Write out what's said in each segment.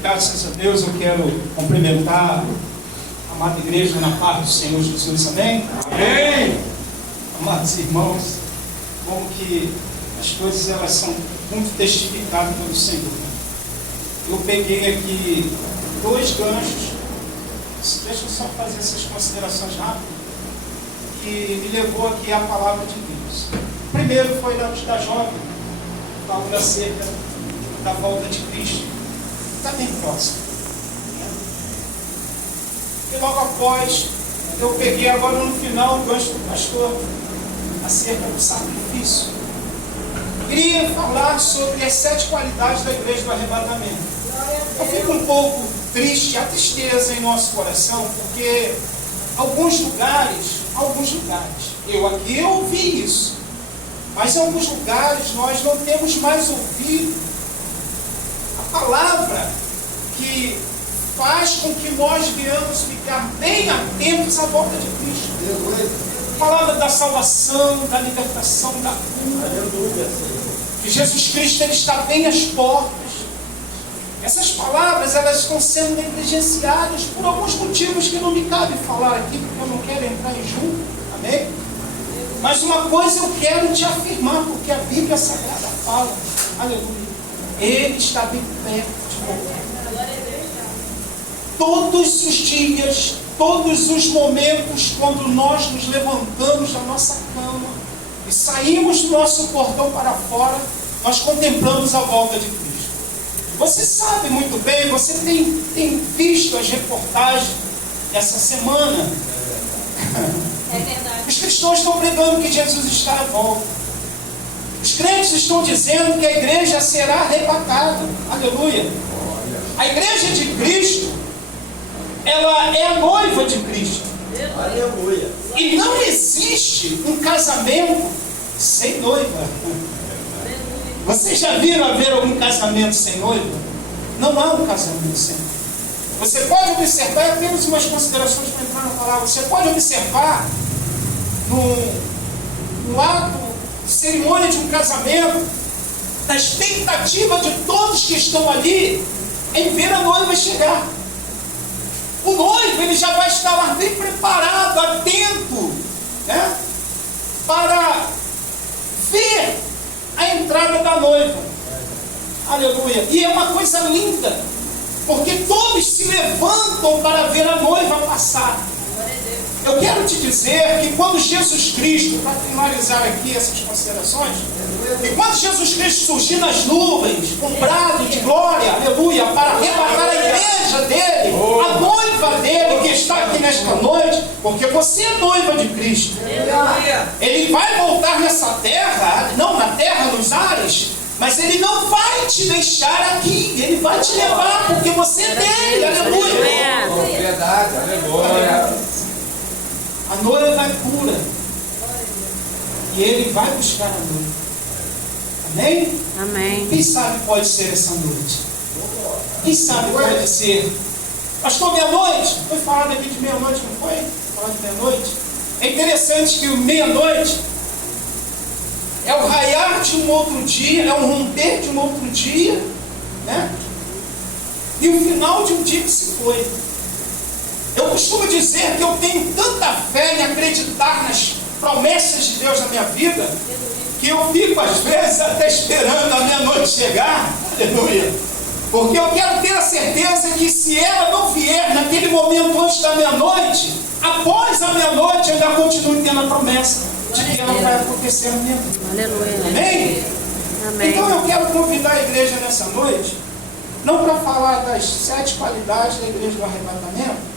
Graças a Deus, eu quero cumprimentar a amada igreja na paz do Senhor Jesus, amém? Amém! Amados irmãos, como que as coisas elas são muito testificadas pelo Senhor. Eu peguei aqui 2 ganchos, deixa eu só fazer essas considerações rápidas, que me levou aqui à palavra de Deus. O primeiro foi da jovem, falando acerca da volta de Cristo. Está bem próximo. E logo após, eu peguei agora no final o gancho do pastor acerca do sacrifício. Queria falar sobre as 7 qualidades da igreja do arrebatamento. Eu fico um pouco triste, a tristeza em nosso coração, porque alguns lugares, eu aqui eu ouvi isso, mas em alguns lugares nós não temos mais ouvido a palavra que faz com que nós venhamos ficar bem atentos à volta de Cristo. A palavra da salvação, da libertação, da cura. Que Jesus Cristo ele está bem às portas. Essas palavras elas estão sendo negligenciadas por alguns motivos que não me cabe falar aqui, porque eu não quero entrar em julgo. Amém? Mas uma coisa eu quero te afirmar, porque a Bíblia Sagrada fala, aleluia, Ele está bem perto de voltar. Todos os dias, todos os momentos, quando nós nos levantamos da nossa cama e saímos do nosso portão para fora, nós contemplamos a volta de Cristo. Você sabe muito bem, você tem visto as reportagens dessa semana. É verdade. Os cristãos estão pregando que Jesus está à volta. Os crentes estão dizendo que a igreja será arrebatada. Aleluia. A igreja de Cristo, ela é a noiva de Cristo. Aleluia. E não existe um casamento sem noiva. Vocês já viram haver algum casamento sem noiva? Não há um casamento sem noiva. Você pode observar, apenas umas considerações para entrar na palavra. Você pode observar no ato, cerimônia de um casamento, da expectativa de todos que estão ali em ver a noiva chegar. O noivo ele já vai estar lá bem preparado, atento, né, para ver a entrada da noiva. Aleluia. E é uma coisa linda, porque todos se levantam para ver a noiva passar. Eu quero te dizer que quando Jesus Cristo, para finalizar aqui essas considerações, que quando Jesus Cristo surgir nas nuvens, com brado de glória, aleluia, para arrebatar a igreja dele, a noiva dele que está aqui nesta noite, porque você é noiva de Cristo. Ele vai voltar nessa terra, não na terra, nos ares, mas ele não vai te deixar aqui, ele vai te levar, porque você é dele, aleluia. Verdade, aleluia. A noiva é pura. E ele vai buscar a noiva. Amém? Amém. Quem sabe pode ser essa noite? Quem sabe pode ser? Pastor, meia-noite? Foi falado aqui de meia-noite, não foi? Falar de meia-noite? É interessante que o meia-noite é o raiar de um outro dia, é o romper de um outro dia, né? E o final de um dia que se foi. Eu costumo dizer que eu tenho tanta fé em acreditar nas promessas de Deus na minha vida, que eu fico às vezes até esperando a meia-noite chegar, aleluia, porque eu quero ter a certeza que se ela não vier naquele momento antes da meia-noite, após a meia-noite eu ainda continuo tendo a promessa de que ela vai acontecer na minha vida. Aleluia. Amém? Amém. Então eu quero convidar a igreja nessa noite, não para falar das 7 qualidades da igreja do arrebatamento,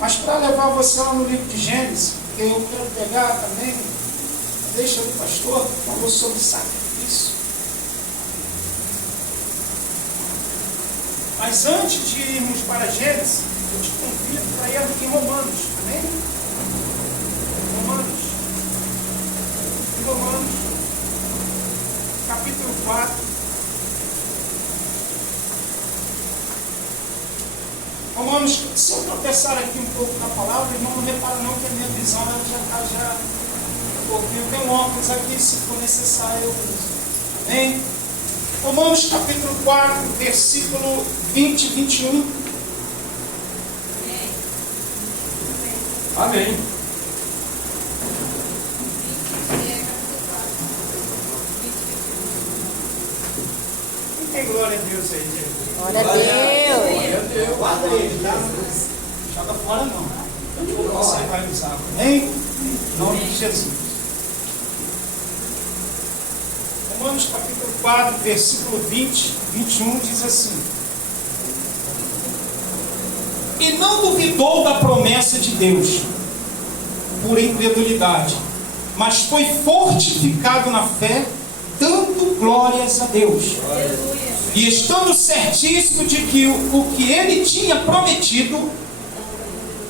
mas para levar você lá no livro de Gênesis, porque eu quero pegar também, deixa do pastor, que falou sobre sacrifício. Mas antes de irmos para Gênesis, eu te convido para ir aqui em Romanos, amém? Romanos, capítulo 4. Romanos, se eu tropeçar aqui um pouco na palavra, irmão, não repara não que a minha visão ela já está um pouquinho. Eu tenho óculos aqui, se for necessário eu uso. Amém? Romanos capítulo 4, versículo 20 e 21. Amém. Quem tem glória a Deus aí, gente? Glória a Deus. Glória a Deus. Guarda ele, tá? Joga fora não. Você vai usar, amém? Em nome de Jesus. Romanos capítulo 4, versículo 20, 21 diz assim: e não duvidou da promessa de Deus por incredulidade, mas foi fortificado na fé, dando glórias a Deus. E estando certíssimo de que o que ele tinha prometido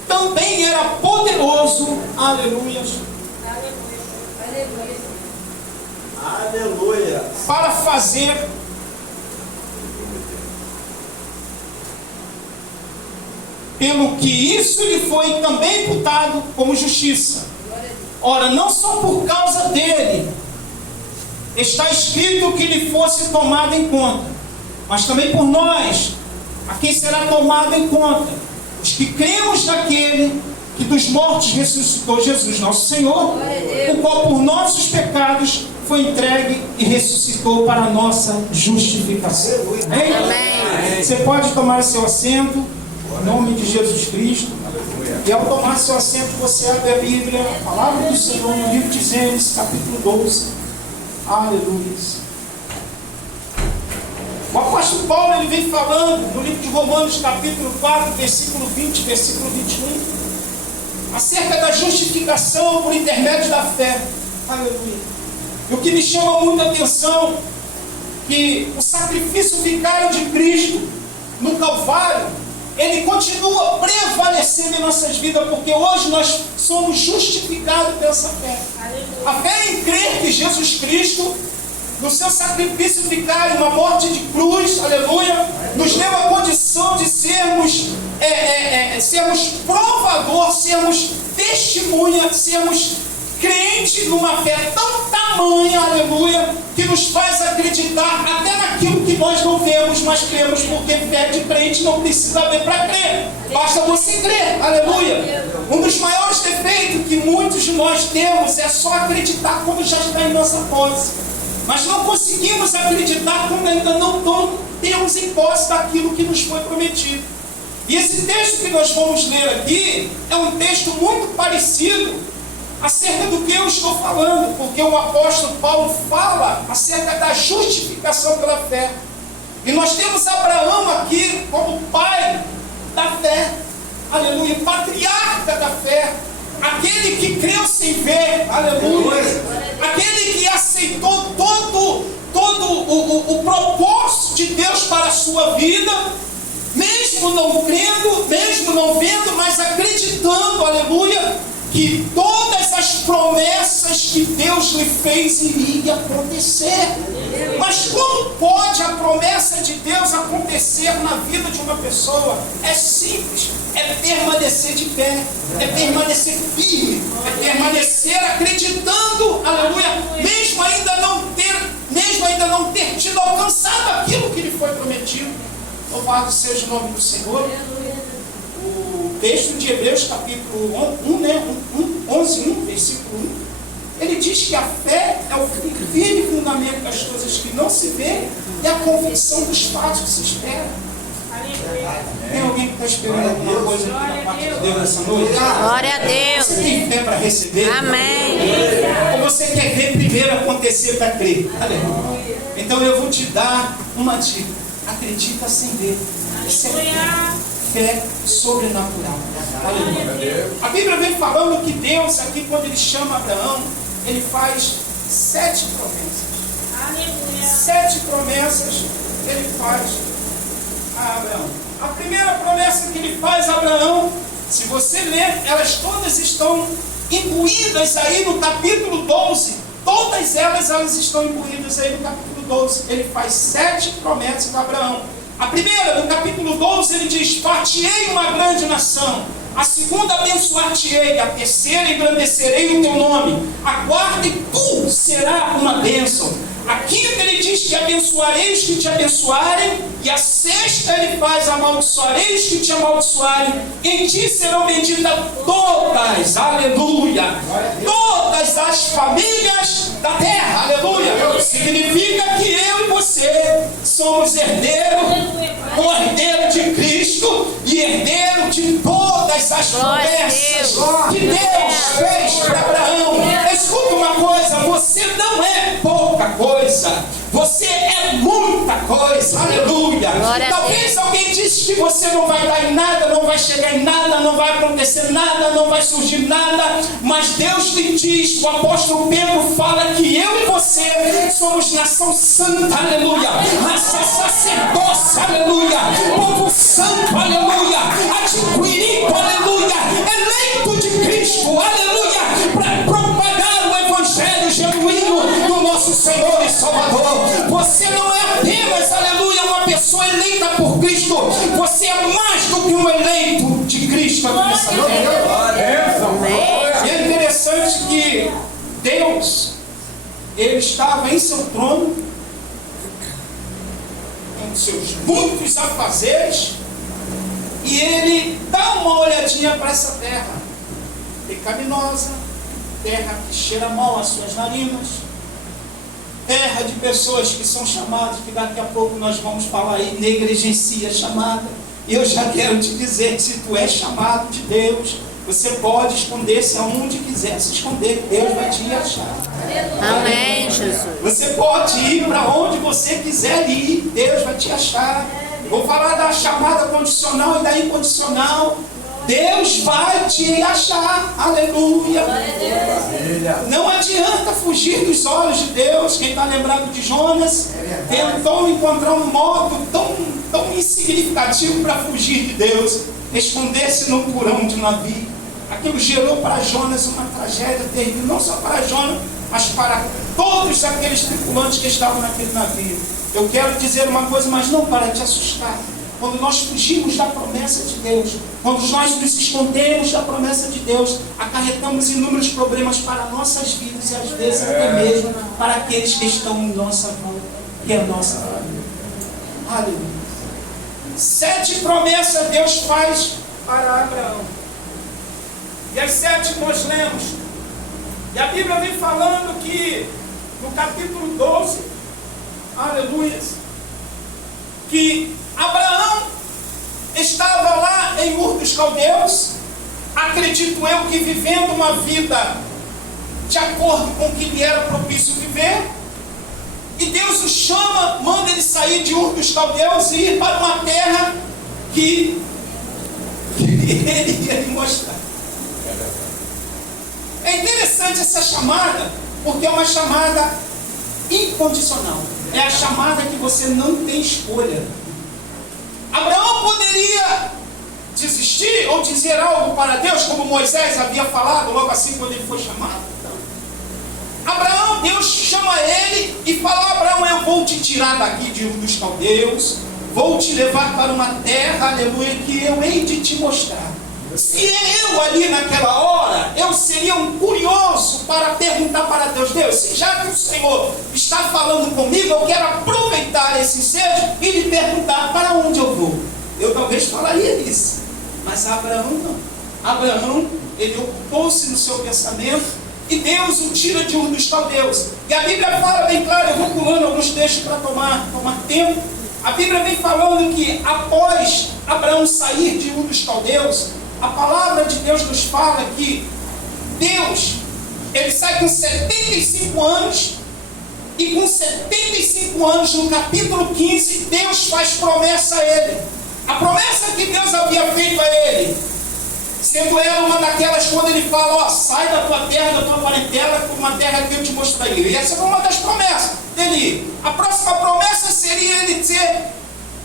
também era poderoso, aleluias, Aleluia. para fazer pelo que isso lhe foi também imputado como justiça. Ora, não só por causa dele está escrito que lhe fosse tomado em conta, mas também por nós, a quem será tomado em conta, os que cremos naquele que dos mortos ressuscitou, Jesus nosso Senhor, o qual por nossos pecados foi entregue e ressuscitou para a nossa justificação. Amém? Amém. Você pode tomar seu assento, em nome de Jesus Cristo. E ao tomar seu assento, você abre a Bíblia, a palavra do Senhor, no livro de Gênesis, capítulo 12. Aleluia. O apóstolo Paulo, ele vem falando no livro de Romanos, capítulo 4, versículo 20, versículo 21, acerca da justificação por intermédio da fé. Aleluia. E o que me chama muita atenção, que o sacrifício vicário de Cristo no Calvário, ele continua prevalecendo em nossas vidas, porque hoje nós somos justificados pela fé. A fé em crer que Jesus Cristo, no seu sacrifício vicário, na morte de cruz, aleluia, nos deu a condição de sermos provador, sermos testemunha, sermos crentes numa fé tão tamanha, aleluia, que nos faz acreditar até naquilo que nós não vemos, mas cremos, porque fé de crente não precisa ver para crer, basta você crer, aleluia. Um dos maiores defeitos que muitos de nós temos é só acreditar quando já está em nossa posse, mas não conseguimos acreditar quando ainda não temos em posse daquilo que nos foi prometido. E esse texto que nós vamos ler aqui é um texto muito parecido acerca do que eu estou falando, porque o apóstolo Paulo fala acerca da justificação pela fé. E nós temos Abraão aqui como pai da fé, aleluia, patriarca da fé, aquele que creu sem ver, aleluia, aquele que aceitou todo o propósito de Deus para a sua vida, mesmo não crendo, mesmo não vendo, mas acreditando, aleluia, que todas as promessas que Deus lhe fez iriam acontecer. Mas como pode a promessa de Deus acontecer na vida de uma pessoa? É simples, é permanecer de pé, é permanecer firme, é permanecer acreditando, aleluia, mesmo ainda não ter tido alcançado aquilo que lhe foi prometido. Louvado seja o nome do Senhor. O texto de Hebreus, capítulo 11, versículo 1, ele diz que a fé é o firme fundamento das coisas que não se vê e a convicção dos fatos que se esperam. Tem alguém que está esperando alguma coisa da parte de Deus nessa noite? Glória a Deus. Você tem fé para receber? Amém. Ou você quer ver primeiro acontecer para crer? Aleluia. Então eu vou te dar uma dica. Acredita sem ver. Isso é fé sobrenatural. Aleluia. A Bíblia vem falando que Deus, aqui quando ele chama Abraão, ele faz 7 promessas. Aleluia. 7 promessas ele faz a Abraão. A primeira promessa que ele faz a Abraão, se você ler, elas todas estão imbuídas aí no capítulo 12. Todas elas estão imbuídas aí no capítulo 12. Ele faz 7 promessas a Abraão. A primeira, no capítulo 12, ele diz: far-te-ei uma grande nação. A segunda, abençoar-te-ei. A terceira, engrandecerei o teu nome. A quarta, e tu serás uma bênção. A quinta ele diz que abençoarei os que te abençoarem, e a sexta ele faz amaldiçoarei os que te amaldiçoarem, em ti serão benditas todas, aleluia, todas as famílias da terra, aleluia. Significa que eu e você somos herdeiro de Cristo e herdeiro de todas as promessas que Deus fez para Abraão. Escuta uma coisa, você não é pouca coisa, você é muita coisa, aleluia. Talvez alguém disse que você não vai dar em nada, não vai chegar em nada, não vai acontecer nada, não vai surgir nada, mas Deus lhe diz, o apóstolo Pedro fala que eu e você somos nação santa, aleluia, raça sacerdócio, aleluia, povo santo, aleluia, adquirido, aleluia, eleito de Cristo, aleluia, para propagar o evangelho genuíno do nosso Senhor e Salvador. Você não é apenas, aleluia, uma pessoa eleita por Cristo, você é mais do que um eleito de Cristo aqui nessa noite. E é interessante que Deus, ele estava em seu trono, com seus muitos afazeres, e ele dá uma olhadinha para essa terra pecaminosa, terra que cheira mal as suas narinas, terra de pessoas que são chamadas, que daqui a pouco nós vamos falar aí, negligencia chamada. E eu já quero te dizer que se tu és chamado de Deus, você pode esconder-se aonde quiser se esconder, Deus vai te achar. Amém, Jesus. Você pode ir para onde você quiser ir, Deus vai te achar. Vou falar da chamada condicional e da incondicional. Deus vai te achar, aleluia. Não adianta fugir dos olhos de Deus. Quem está lembrado de Jonas tentou encontrar um modo tão insignificativo para fugir de Deus, esconder-se no porão de um navio. Aquilo gerou para Jonas uma tragédia terrível, não só para Jonas, mas para todos aqueles tripulantes que estavam naquele navio. Eu quero dizer uma coisa, mas não para te assustar. Quando nós fugimos da promessa de Deus, quando nós nos escondemos da promessa de Deus, acarretamos inúmeros problemas para nossas vidas e às vezes até mesmo para aqueles que estão em nossa volta, que é a nossa família. Aleluia. 7 promessas Deus faz para Abraão. E as 7 nós lemos. E a Bíblia vem falando que no capítulo 12, aleluia, que Abraão estava lá em Ur dos Caldeus, acredito eu que vivendo uma vida de acordo com o que lhe era propício viver, e Deus o chama, manda ele sair de Ur dos Caldeus e ir para uma terra que ele ia lhe mostrar. É interessante essa chamada, porque é uma chamada incondicional. É a chamada que você não tem escolha. Abraão poderia desistir ou dizer algo para Deus, como Moisés havia falado logo assim quando ele foi chamado. Abraão, Deus chama ele e fala: Abraão, eu vou te tirar daqui de Ur dos Caldeus, vou te levar para uma terra, aleluia, que eu hei de te mostrar. Se eu ali naquela hora, eu seria um curioso para perguntar para Deus: Deus, se já que o Senhor está falando comigo, eu quero aproveitar esse ensejo e lhe perguntar para onde eu vou. Eu talvez falaria isso, mas Abraão não. Abraão, ele ocupou-se no seu pensamento e Deus o tira de Ur dos Caldeus. E a Bíblia fala bem claro, eu vou pulando alguns textos para tomar tempo. A Bíblia vem falando que após Abraão sair de Ur dos Caldeus, a palavra de Deus nos fala que Deus, ele sai com 75 anos, e com 75 anos, no capítulo 15, Deus faz promessa a ele. A promessa que Deus havia feito a ele, sendo ela uma daquelas quando ele fala: ó, sai da tua terra, da tua parentela, para uma terra que eu te mostrarei. E essa foi uma das promessas dele. A próxima promessa seria ele ser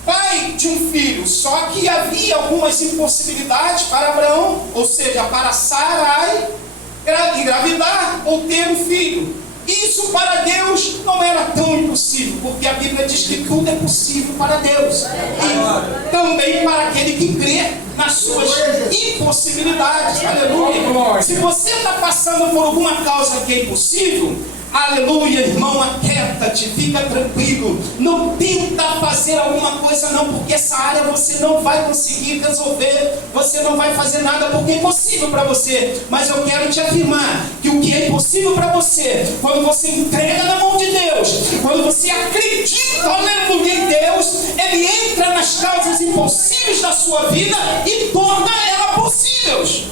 pai de um filho. Só que havia algumas impossibilidades para Abraão, ou seja, para Sarai engravidar ou ter um filho. Isso para Deus não era tão impossível, porque a Bíblia diz que tudo é possível para Deus, e também para aquele que crê nas suas impossibilidades. Aleluia. Se você está passando por alguma causa que é impossível, Aleluia, irmão, aquieta-te, fica tranquilo. Não tenta fazer alguma coisa não, porque essa área você não vai conseguir resolver. Você não vai fazer nada porque é impossível para você. Mas eu quero te afirmar que o que é impossível para você, quando você entrega na mão de Deus, quando você acredita, aleluia, em Deus, Ele entra nas causas impossíveis da sua vida e torna ela possíveis.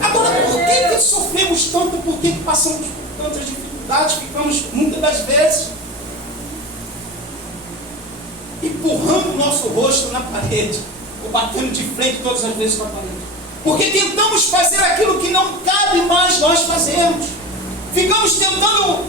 Agora, por que sofremos tanto? Por que passamos por tantas dificuldades? Ficamos muitas das vezes empurrando o nosso rosto na parede, ou batendo de frente todas as vezes com a parede, porque tentamos fazer aquilo que não cabe mais nós fazermos. Ficamos tentando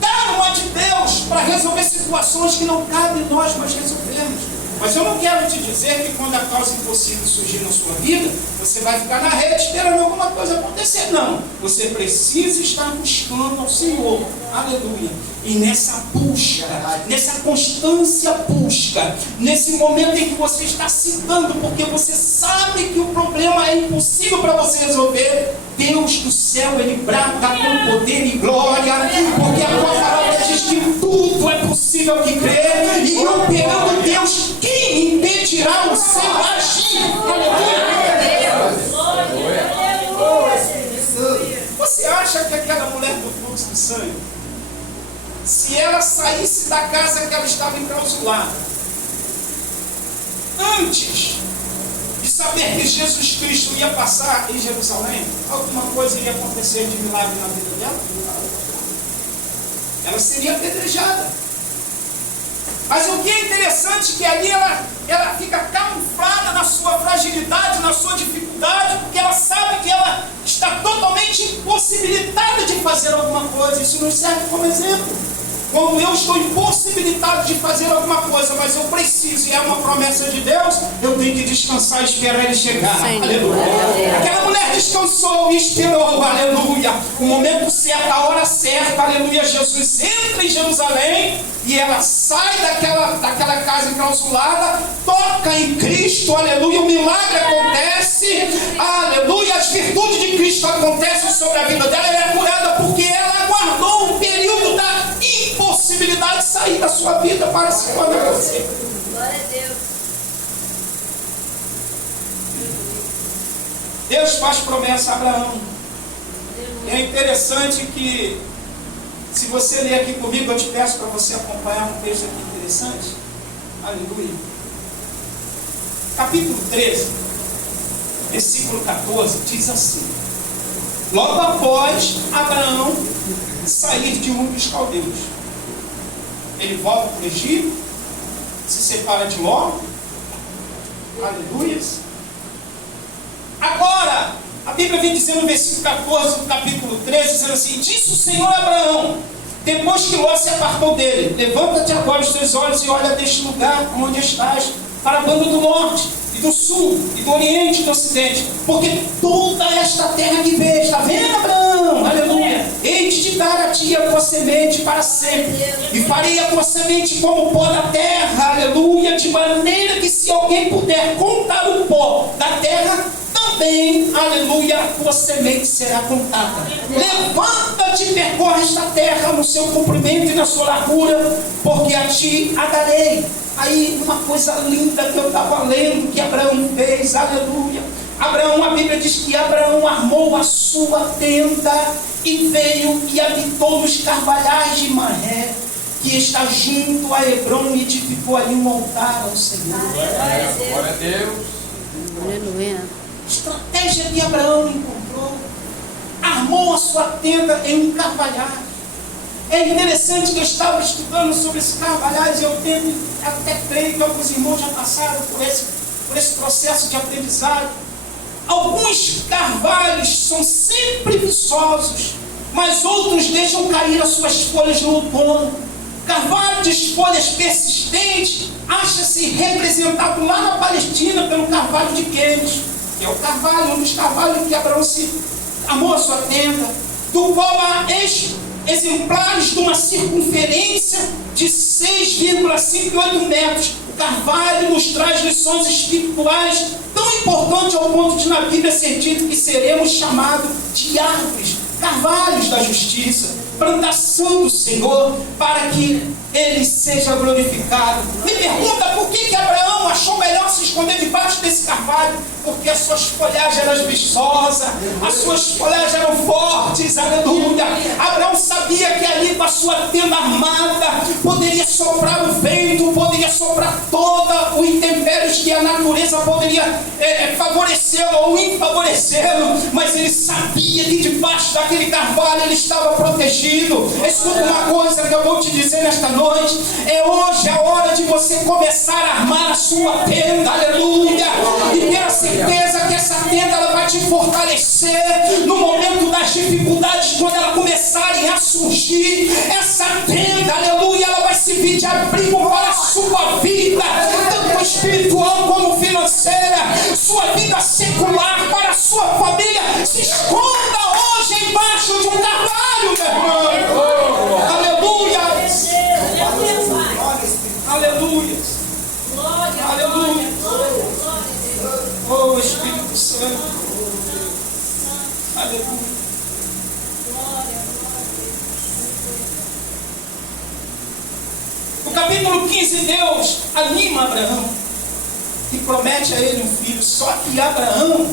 dar uma de Deus para resolver situações que não cabem nós mais resolvermos. Mas eu não quero te dizer que quando a causa impossível surgir na sua vida, você vai ficar na rede esperando alguma coisa acontecer. Não. Você precisa estar buscando ao Senhor. Aleluia. E nessa busca, nessa constância busca, nesse momento em que você está se dando, porque você sabe que o problema é impossível para você resolver, Deus do céu, Ele brada com poder e glória, porque a tua palavra diz que tudo é possível que crê, e operando Deus, quem impedirá o seu agir? Você acha que aquela mulher do fluxo de sangue, se ela saísse da casa que ela estava enclausulada, antes de saber que Jesus Cristo ia passar em Jerusalém, alguma coisa ia acontecer de milagre na vida dela? Ela seria apedrejada. Mas o que é interessante é que ali ela fica camuflada na sua fragilidade, na sua dificuldade, porque ela sabe que ela está totalmente impossibilitada de fazer alguma coisa. Isso nos serve como exemplo. Como eu estou impossibilitado de fazer alguma coisa, mas eu preciso, e é uma promessa de Deus, eu tenho que descansar e esperar Ele chegar. Sim. Aleluia. Aquela mulher descansou e esperou, aleluia. O momento certo, a hora certa, aleluia. Jesus entra em Jerusalém e ela sai daquela casa enclausulada, toca em Cristo, aleluia. O milagre acontece, aleluia. As virtudes de Cristo acontecem sobre a vida dela. Ela é curada porque ela aguardou um período da impossibilidade de sair da sua vida para se tornar você. Glória a Deus. Deus faz promessa a Abraão. É interessante que, se você ler aqui comigo, eu te peço para você acompanhar um texto aqui interessante. Aleluia. Capítulo 13, versículo 14, diz assim: logo após Abraão sair de Ur dos Caldeus, ele volta para o Egito, se separa de Ló. Aleluia. Agora, a Bíblia vem dizendo no versículo 14 do capítulo 13, dizendo assim: disse o Senhor a Abraão, depois que Ló se apartou dele: levanta-te agora os teus olhos e olha deste lugar onde estás, para a banda do norte, e do sul, e do oriente e do ocidente, porque toda esta terra que vês, está vendo, Abraão? Aleluia. Hei de te dar a ti a tua semente para sempre, e farei a tua semente como o pó da terra, aleluia, de maneira que, se alguém puder contar o pó da terra, também, aleluia, a tua semente será contada. Levanta-te e percorre esta terra no seu comprimento e na sua largura, porque a ti a darei. Aí, uma coisa linda que eu estava lendo, que Abraão fez, aleluia. Abraão, a Bíblia diz que Abraão armou a sua tenda e veio e habitou nos carvalhais de Maré, que está junto a Hebrom, e edificou ali um altar ao Senhor. Glória a Deus. Aleluia. Estratégia que Abraão encontrou, armou a sua tenda em um carvalhar. É interessante que eu estava estudando sobre esses carvalhais, e eu até creio que alguns irmãos já passaram por esse processo de aprendizado. Alguns carvalhos são sempre viçosos, mas outros deixam cair as suas folhas no outono. Carvalho de folhas persistentes acha-se representado lá na Palestina pelo carvalho de Quedes, que é o carvalho, um dos carvalhos que Abraão se amou a sua tenda, do qual há exemplares de uma circunferência de 6,58 metros. O carvalho nos traz lições espirituais tão importantes ao ponto de na Bíblia ser dito que seremos chamados de árvores carvalhos da justiça, plantação do Senhor, para que Ele seja glorificado. Me pergunta por que Abraão achou melhor se esconder debaixo desse carvalho? Porque as suas folhagens eram viçosas, as suas folhagens eram fortes, aleluia. Abraão sabia que ali com a sua tenda armada poderia soprar o vento, poderia soprar toda o intempéries que a natureza poderia favorecê-lo ou infavorecê-lo, mas ele sabia que debaixo daquele carvalho ele estava protegido. Escuta uma coisa que eu vou te dizer nesta noite: é hoje a hora de você começar a armar a sua tenda, aleluia, e ter a certeza que essa tenda ela vai te fortalecer no momento das dificuldades, quando elas começarem a surgir. Essa tenda, aleluia, ela vai servir de abrigo para a sua vida, tanto espiritual como financeira, sua vida secular, para a sua família. Se esconda hoje embaixo de um carvalho, meu irmão. Aleluia. Aleluia. Aleluia. Oh, Espírito Santo. Aleluia. No capítulo 15, Deus anima Abraão e promete a ele um filho. Só que Abraão,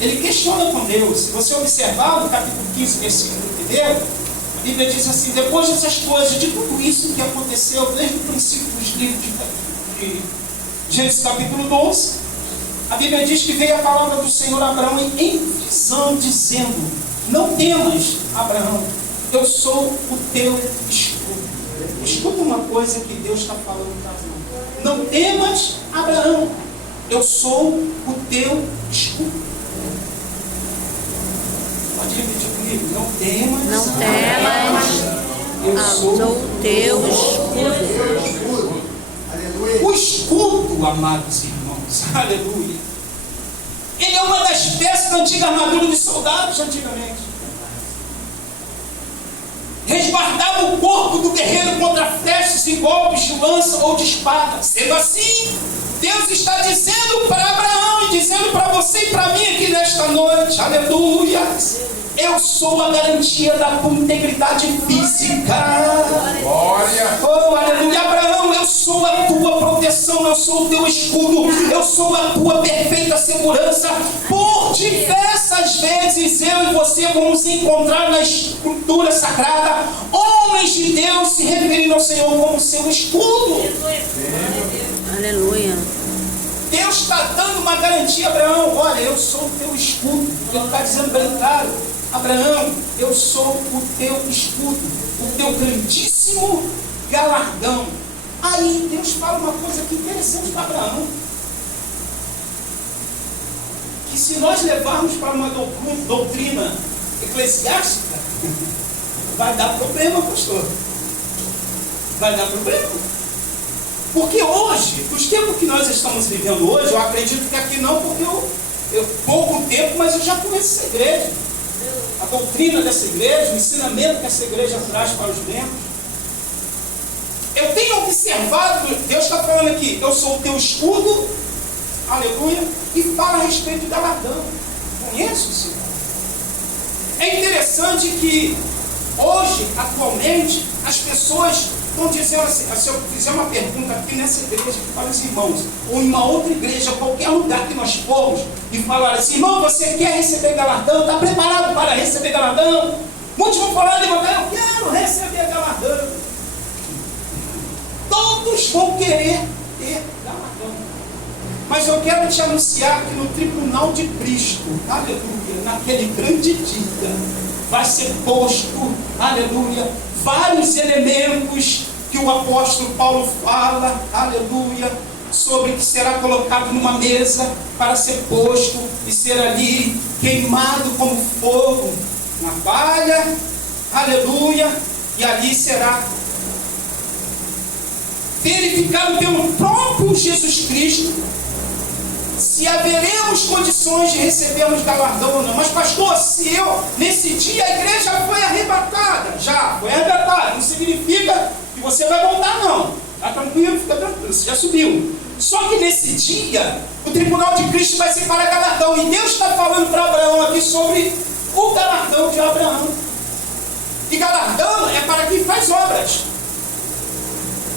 ele questiona com Deus. Se você observar no capítulo 15, versículo 1, a Bíblia diz assim: depois dessas coisas, de tudo isso que aconteceu desde o princípio dos livros de Gênesis capítulo 12, a Bíblia diz que veio a palavra do Senhor a Abraão em visão, dizendo: não temas, Abraão, eu sou o teu escudo. Escuta uma coisa que Deus está falando para Abraão: não temas, Abraão, eu sou o teu escudo. Pode repetir comigo: não temas, Não temas, eu sou o teu escudo. o escudo, amados irmãos, aleluia. Ele é uma das peças da antiga armadura dos soldados antigamente. Resguardava o corpo do guerreiro contra flechas e golpes de lança ou de espada. Sendo assim, Deus está dizendo para Abraão e dizendo para você e para mim aqui nesta noite, aleluia: eu sou a garantia da tua integridade física. Glória. Oh, aleluia. Abraão, eu sou a tua proteção, eu sou o teu escudo, eu sou a tua perfeita segurança. Por diversas vezes eu e você vamos encontrar na Escritura Sagrada homens de Deus se referindo ao Senhor como seu escudo. Aleluia. Deus está dando uma garantia a Abraão: olha, eu sou o teu escudo. Ele está dizendo bem claro: Abraão, eu sou o teu escudo, o teu grandíssimo galardão. Aí Deus fala uma coisa que interessante para Abraão, que se nós levarmos para uma doutrina eclesiástica, vai dar problema, pastor. Vai dar problema. Porque hoje, os tempos que nós estamos vivendo hoje, eu acredito que aqui não, porque eu pouco tempo, mas eu já conheço essa igreja. A doutrina dessa igreja, o ensinamento que essa igreja traz para os membros. Eu tenho observado, Deus está falando aqui: eu sou o teu escudo, aleluia, e fala a respeito do galardão. Conheço o Senhor. É interessante que hoje, atualmente, as pessoas estão dizendo assim: se eu fizer uma pergunta aqui nessa igreja para os irmãos, ou em uma outra igreja, qualquer lugar que nós formos, e falar assim: irmão, você quer receber galardão? Está preparado para receber galardão? Muitos vão falar, levantar: eu quero receber galardão. Todos vão querer ter galardão. Mas eu quero te anunciar que no tribunal de Cristo, aleluia, naquele grande dia, vai ser posto, aleluia, vários elementos que o apóstolo Paulo fala, aleluia, sobre que será colocado numa mesa para ser posto e ser ali queimado como fogo na palha, aleluia, e ali será verificado pelo próprio Jesus Cristo se haveremos condições de recebermos galardão ou não. Mas pastor, se eu, nesse dia a igreja foi arrebatada, já foi arrebatada, não significa que você vai voltar não, está tranquilo, fica tranquilo, você já subiu. Só que nesse dia, o tribunal de Cristo vai separar galardão, e Deus está falando para Abraão aqui sobre o galardão de Abraão. E galardão é para quem faz obras.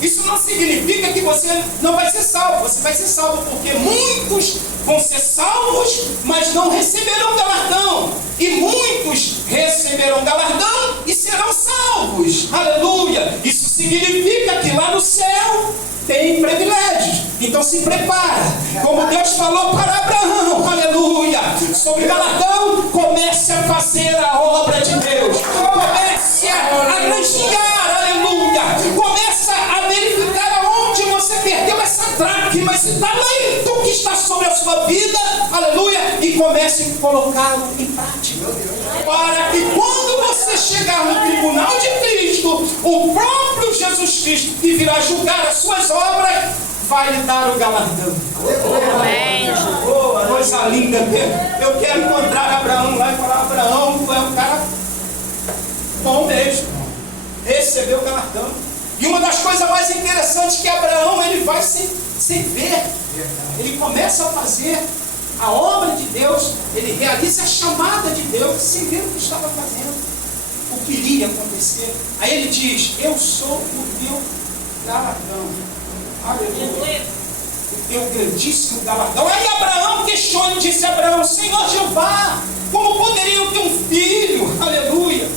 Isso não significa que você não vai ser salvo. Você vai ser salvo porque muitos vão ser salvos, mas não receberão galardão. E muitos receberão galardão e serão salvos. Aleluia! Isso significa que lá no céu tem privilégios. Então se prepara. Como Deus falou para Abraão, aleluia, sobre galardão, comece a fazer a obra de Deus. Comece a granjear, aleluia. Começa a verificar aonde você perdeu essa dracma, esse talento que está sobre a sua vida, aleluia, e comece a colocá-lo em prática. Para que quando você chegar no tribunal de Cristo, o próprio Jesus Cristo, que virá julgar as suas obras, vai lhe dar o galardão. Amém. Oh, coisa linda. Eu quero encontrar Abraão lá e falar: Abraão, tu é um cara bom mesmo. Recebeu o galardão. E uma das coisas mais interessantes é que Abraão, ele vai sem ver. Ele começa a fazer a obra de Deus, ele realiza a chamada de Deus sem ver o que estava fazendo, o que iria acontecer. Aí ele diz: eu sou o teu galardão. Aleluia. O teu grandíssimo galardão. Aí Abraão questiona e disse a Abraão: Senhor Jeová, como poderia eu ter um filho? Aleluia.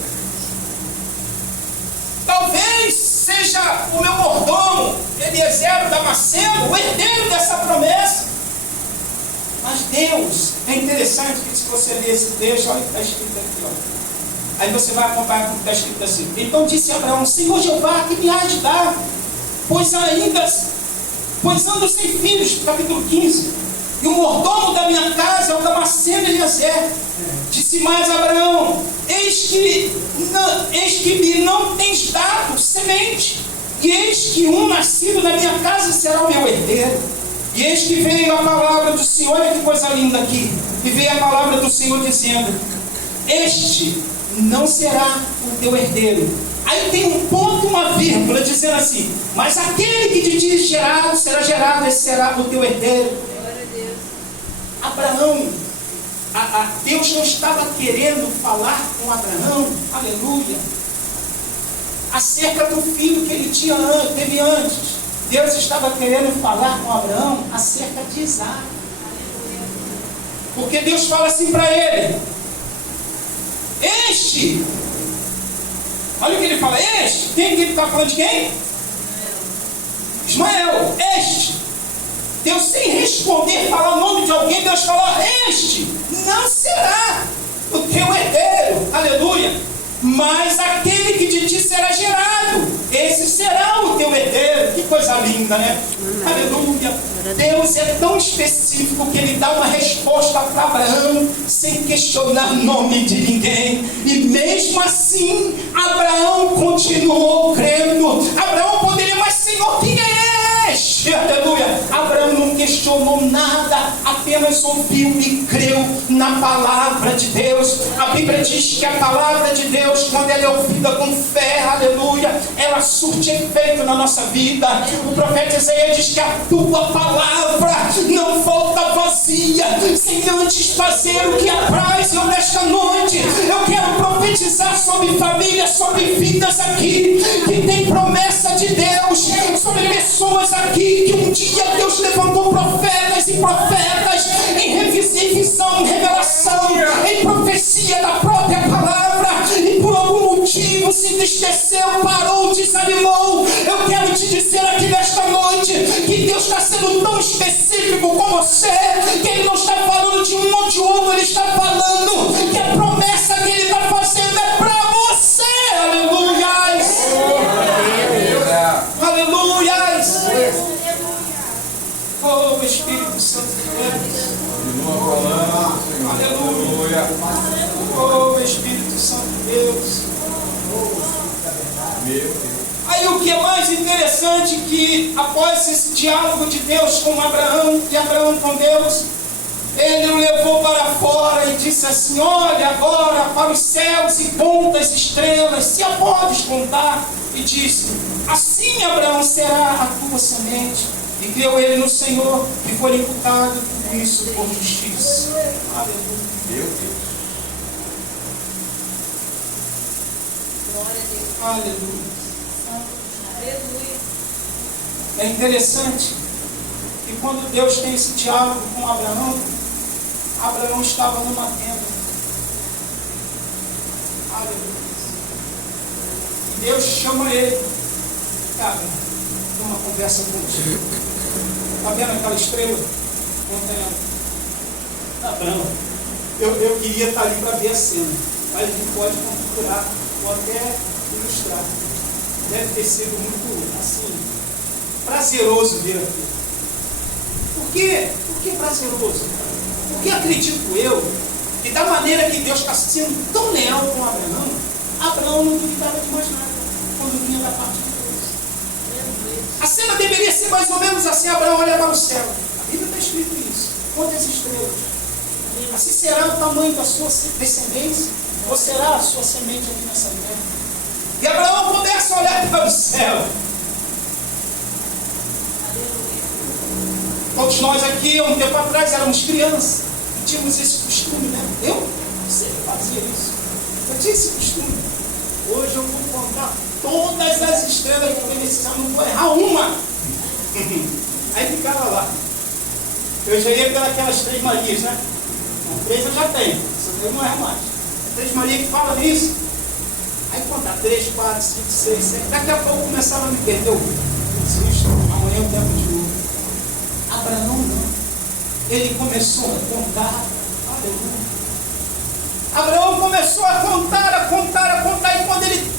Talvez seja o meu mordomo, Eliezer o Damasceno, o herdeiro dessa promessa. Mas Deus, é interessante que se você ler esse texto, olha o que está escrito aqui, ó. Aí você vai acompanhar como está escrito assim. Então disse Abraão: Senhor Jeová, que me há de dar? Pois ando sem filhos, capítulo 15. E o mordomo da minha casa é o Damasceno Eliezer. Disse mais Abraão: eis que me não tens dado semente, e eis que um nascido da minha casa será o meu herdeiro. E eis que veio a palavra do Senhor, olha que coisa linda aqui. E veio a palavra do Senhor dizendo: este não será o teu herdeiro. Aí tem um ponto e uma vírgula dizendo assim: mas aquele que de ti gerado será gerado, esse será o teu herdeiro. Abraão, Deus não estava querendo falar com Abraão, aleluia, acerca do filho que ele teve antes. Deus estava querendo falar com Abraão acerca de Isaac. Porque Deus fala assim para ele: este, olha o que ele fala, este, quem que ele está falando de quem? Ismael, este. Deus, sem responder, falar o nome de alguém, Deus fala: este não será o teu herdeiro, aleluia, mas aquele que de ti será gerado, esse será o teu herdeiro. Que coisa linda, né? Aleluia. Deus é tão específico que ele dá uma resposta para Abraão sem questionar nome de ninguém. E mesmo assim, Abraão continuou crendo. Abraão poderia: mas Senhor, quem é este? Aleluia. Abraão não questionou nada, apenas ouviu e creu na palavra de Deus. A Bíblia diz que a palavra de Deus, quando ela é ouvida com fé, aleluia, ela surte efeito na nossa vida. O profeta Isaías diz que a tua palavra não volta vazia, sem antes fazer o que apraz. Eu nesta noite, eu quero profetizar sobre famílias, sobre vidas aqui, que tem promessa de Deus, sobre pessoas aqui, que um dia Deus levantou profetas e profetas em visão, em revelação, em profecia da própria palavra, e por algum motivo se entristeceu, parou, desanimou. Eu quero te dizer aqui nesta noite que Deus está sendo tão específico com você, que Ele não está falando de um ou de outro, Ele está falando que a promessa que Ele está fazendo é para você. Aleluias! Aleluias! Oh, Espírito Santo de Deus! Aleluia! Oh, Espírito Santo de Deus! Aí o que é mais interessante que após esse diálogo de Deus com Abraão, de Abraão com Deus, ele o levou para fora e disse assim: olha agora para os céus e conta as estrelas, se a podes contar. E disse: assim Abraão será a tua semente. E creu ele no Senhor, e foi imputado tudo isso por justiça. Aleluia. Meu Deus. Aleluia. É interessante que quando Deus tem esse diálogo com Abraão, Abraão estava numa tenda. Aleluia. E Deus chama ele. Cara, uma conversa contigo. Está vendo aquela estrela? Abraão, eu queria estar ali para ver a cena, mas a gente pode configurar ou até ilustrar. Deve ter sido muito assim, prazeroso ver aquilo. Por quê? Por que prazeroso? Porque acredito eu que da maneira que Deus está sendo tão leal com Abraão, Abraão não duvidava de mais nada quando vinha da parte de Deus. A cena deveria ser mais ou menos assim: Abraão olha para o céu. A Bíblia está escrito isso. Quantas estrelas? Assim será o tamanho da sua descendência? Ou será a sua semente aqui nessa terra? E Abraão começa a olhar para o céu. Todos nós aqui, um tempo atrás, éramos crianças e tínhamos esse costume, né? Eu sempre fazia isso. Eu tinha esse costume. Hoje eu vou contar todas as estrelas que tem nesse céu, não vou errar uma. Aí ficava lá. Eu já ia pelas Três Marias, né? Não, 3 eu já tenho, só eu não erro mais. Três Marias que falam nisso. Aí contar 3, 4, 5, 6, 7. Daqui a pouco começava a me perder. Eu desisto, amanhã eu tento de novo. Abraão não. Ele começou a contar. Aleluia. Abraão começou a contar. E quando ele,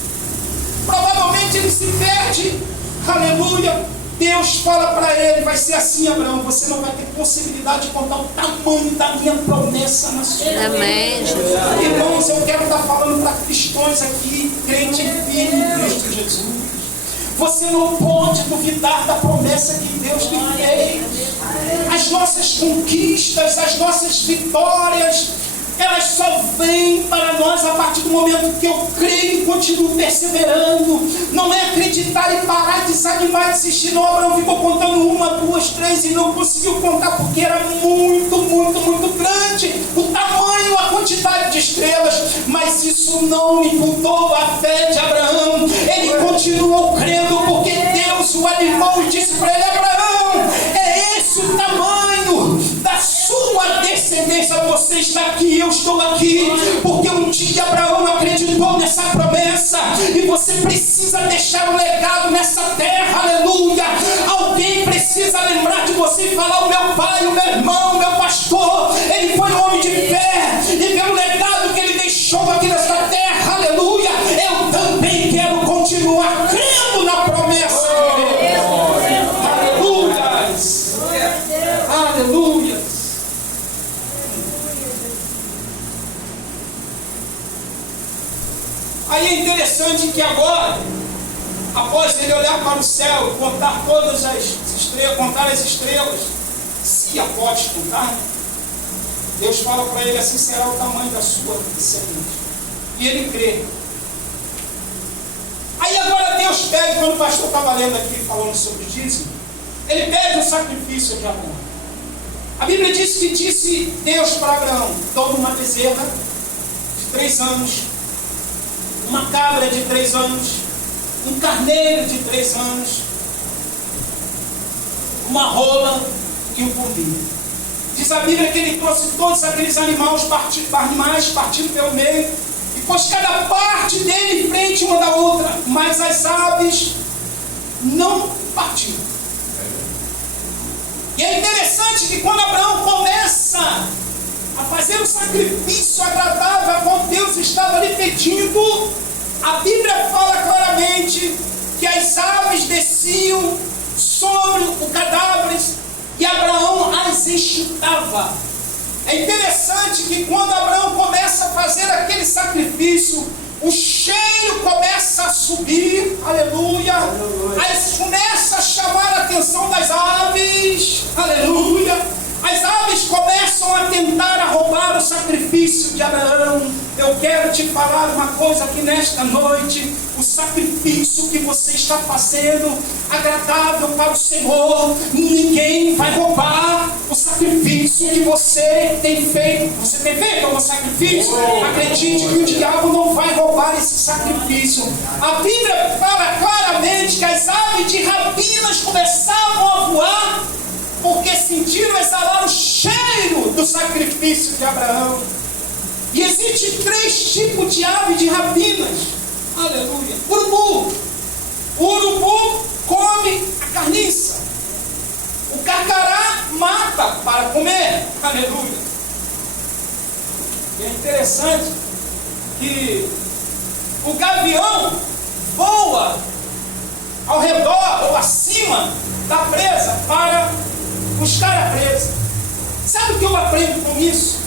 provavelmente ele se perde. Aleluia. Deus fala para ele: vai ser assim, Abraão, você não vai ter possibilidade de contar o tamanho da minha promessa na sua vida. Amém. Irmãos, eu quero estar falando para cristãos aqui, crente e filho em Cristo Jesus. Você não pode duvidar da promessa que Deus lhe fez. As nossas conquistas, as nossas vitórias, elas só vêm para nós a partir do momento que eu creio e continuo perseverando. Não é acreditar e parar, desanimar e desistir. Não, Abraão ficou contando 1, 2, 3 e não conseguiu contar porque era muito grande o tamanho, a quantidade de estrelas. Mas isso não mudou a fé de Abraão. Ele continuou crendo porque Deus o animou e disse para ele: Abraão, é esse o tamanho da sua descendência. Você está aqui, eu estou aqui, porque um dia Abraão acreditou nessa promessa. E você precisa deixar um legado nessa terra, aleluia. Alguém precisa lembrar de você e falar: o meu pai, o meu irmão, o meu pastor, ele foi um homem de fé, e pelo legado que ele deixou aqui nessa terra, aleluia, eu também quero continuar crendo na promessa de Deus. Aleluia. Aí é interessante que agora, após ele olhar para o céu, contar todas as estrelas, contar as estrelas, se a pode contar, né? Deus fala para ele: assim será o tamanho da sua descendência. E ele crê. Aí agora Deus pede, quando o pastor estava lendo aqui, falando sobre o dízimo, ele pede um sacrifício de Abraão. A Bíblia diz que disse Deus para Abraão: toma uma bezerra de 3 anos, uma cabra de 3 anos, um carneiro de 3 anos, uma rola e um pombinho. Diz a Bíblia que ele trouxe todos aqueles animais partindo pelo meio, e pôs cada parte dele em frente uma da outra, mas as aves não partiram. E é interessante que quando Abraão começa a fazer o sacrifício agradável a qual Deus estava lhe pedindo, a Bíblia fala claramente que as aves desciam sobre o cadáver e Abraão as enxutava. É interessante que quando Abraão começa a fazer aquele sacrifício, o cheiro começa a subir, aleluia. Aí começa a chamar a atenção das aves, aleluia. As aves começam a tentar roubar o sacrifício de Abraão. Eu quero te falar uma coisa aqui nesta noite: o sacrifício que você está fazendo, agradável para o Senhor, ninguém vai roubar o sacrifício sacrifício que você tem feito. Você tem feito algum sacrifício? Acredite que o diabo não vai roubar esse sacrifício. A Bíblia fala claramente que as aves de rapinas começavam a voar porque sentiram exalar o cheiro do sacrifício de Abraão. E existem 3 tipos de aves de rapinas. Aleluia. Urubu. O urubu come a carniça. O carcará mata para comer. Aleluia. E é interessante que o gavião voa ao redor ou acima da presa para buscar a presa. Sabe o que eu aprendo com isso?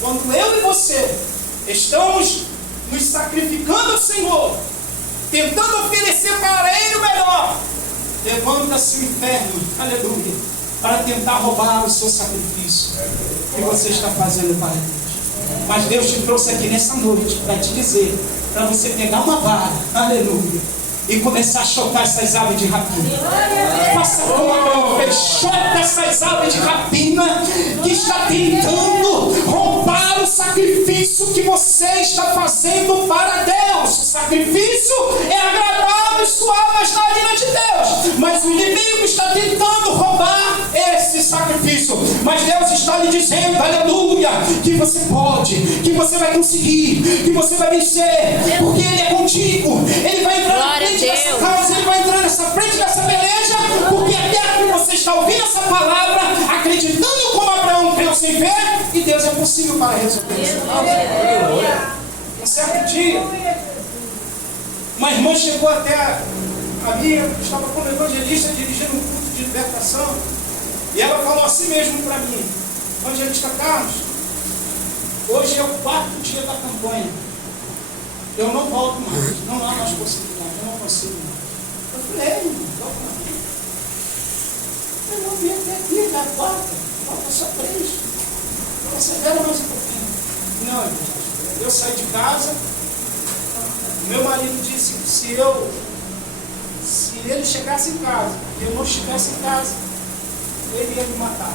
Quando eu e você estamos nos sacrificando ao Senhor, tentando oferecer para Ele o melhor, levanta-se o inferno, aleluia, para tentar roubar o seu sacrifício que você está fazendo para Deus. Mas Deus te trouxe aqui nessa noite para te dizer, para você pegar uma vara, aleluia, e começar a chocar essas aves de rapina. Faça como Abraão fez, chota essas aves de rapina que está tentando roubar o sacrifício que você está fazendo para Deus. O sacrifício é agradável e suave às narinas de Deus, mas o inimigo está tentando roubar esse sacrifício. Mas Deus está lhe dizendo, aleluia, que você pode, que você vai conseguir, que você vai vencer, porque Ele é contigo. Ele vai entrar na frente dessa casa, Ele vai entrar nessa frente dessa peleja, porque até que você está ouvindo essa palavra, acreditando como Abraão creu sem fé, e Deus é possível para resolver isso. Um certo dia, uma irmã chegou até a mim, eu estava como evangelista dirigindo um culto de libertação, e ela falou assim mesmo para mim: evangelista Carlos, hoje é o 4º dia da campanha, eu não volto mais, não há mais possibilidade, eu não consigo mais. Eu falei, volta mais. Eu não vim até aqui, já 4, falta só 3. Eu acelera mais um pouquinho. Não, eu saí de casa, meu marido disse que se ele chegasse em casa e eu não estivesse em casa, ele ia me matar.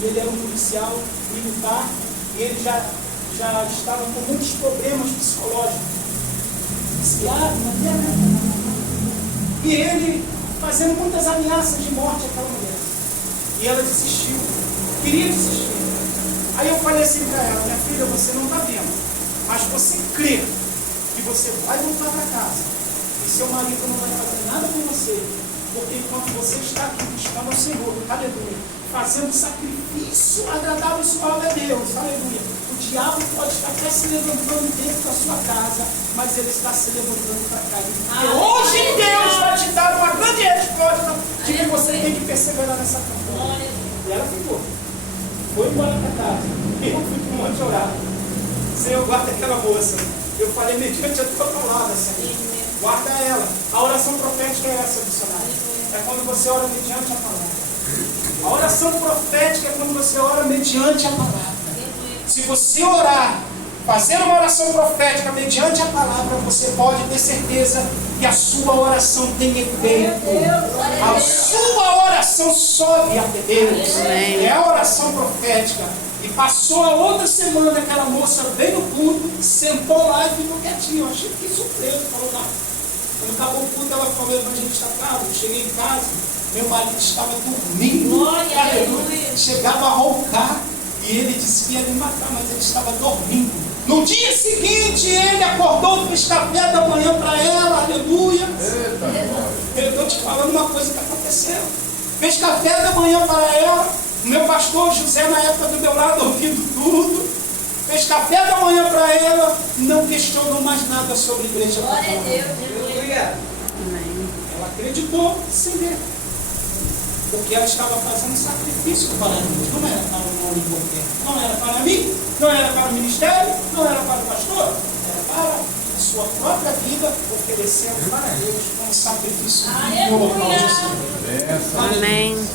E ele era um policial militar e ele já estava com muitos problemas psicológicos. Viciado, e ele fazendo muitas ameaças de morte àquela mulher. E ela desistiu, queria desistir. Aí eu falei assim para ela: minha filha, você não está vendo, mas você crê que você vai voltar para casa e seu marido não vai fazer nada com você, porque enquanto você está aqui buscando ao Senhor, aleluia, fazendo sacrifício agradável e suave a Deus, aleluia, o diabo pode estar até se levantando dentro da sua casa, mas ele está se levantando para cá. E hoje Deus vai te dar uma grande resposta de que você tem que perseverar nessa campanha. E ela ficou, foi embora para casa. Eu fui para um monte orar. Senhor, guarda aquela moça. Eu falei, mediante a tua palavra, Senhor, guarda ela. A oração profética é essa, missionário. É quando você ora mediante a palavra. A oração profética é quando você ora mediante a palavra. Se você orar, fazer uma oração profética mediante a palavra, você pode ter certeza que a sua oração tem efeito. A sua oração sobe até Deus. É a oração profética. E passou a outra semana, aquela moça veio no culto, sentou lá e ficou quietinha. Eu achei que surpreso, falou lá. Quando acabou o culto, ela falou, evangelista Carlos, eu cheguei em casa, meu marido estava dormindo, aleluia, chegava a roncar, e ele disse que ia me matar, mas ele estava dormindo. No dia seguinte, ele acordou, fez café da manhã para ela, aleluia. Eu estou te falando uma coisa que aconteceu. Fez café da manhã para ela, o meu pastor José, na época do meu lado, ouvindo tudo. Fez café da manhã para ela, não questionou mais nada sobre a igreja. Glória a Deus, aleluia. Ela acreditou sem ver. Porque ela estava fazendo sacrifício para Deus. Não era para um homem qualquer. Não era para mim, não era para o ministério, não era para o pastor. Era para a sua própria vida, oferecendo para Deus um sacrifício. Amém.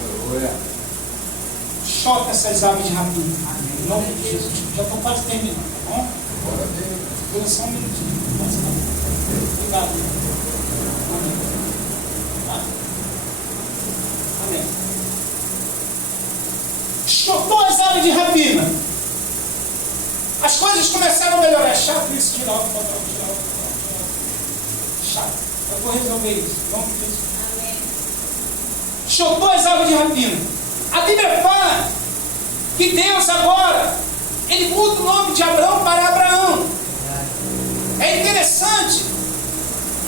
Choca essas aves de rapina. Em nome de Jesus. Já estou quase terminando, tá bom? Foi só um minutinho. Obrigado. Amém. Tá? Amém. chutou as aves de rapina. As coisas começaram a melhorar. É chato isso, tirar o botão. Chato. Eu vou resolver isso. Vamos ver isso. Chutou as aves de rapina. A Bíblia fala que Deus agora, ele muda o nome de Abraão para Abraão. É interessante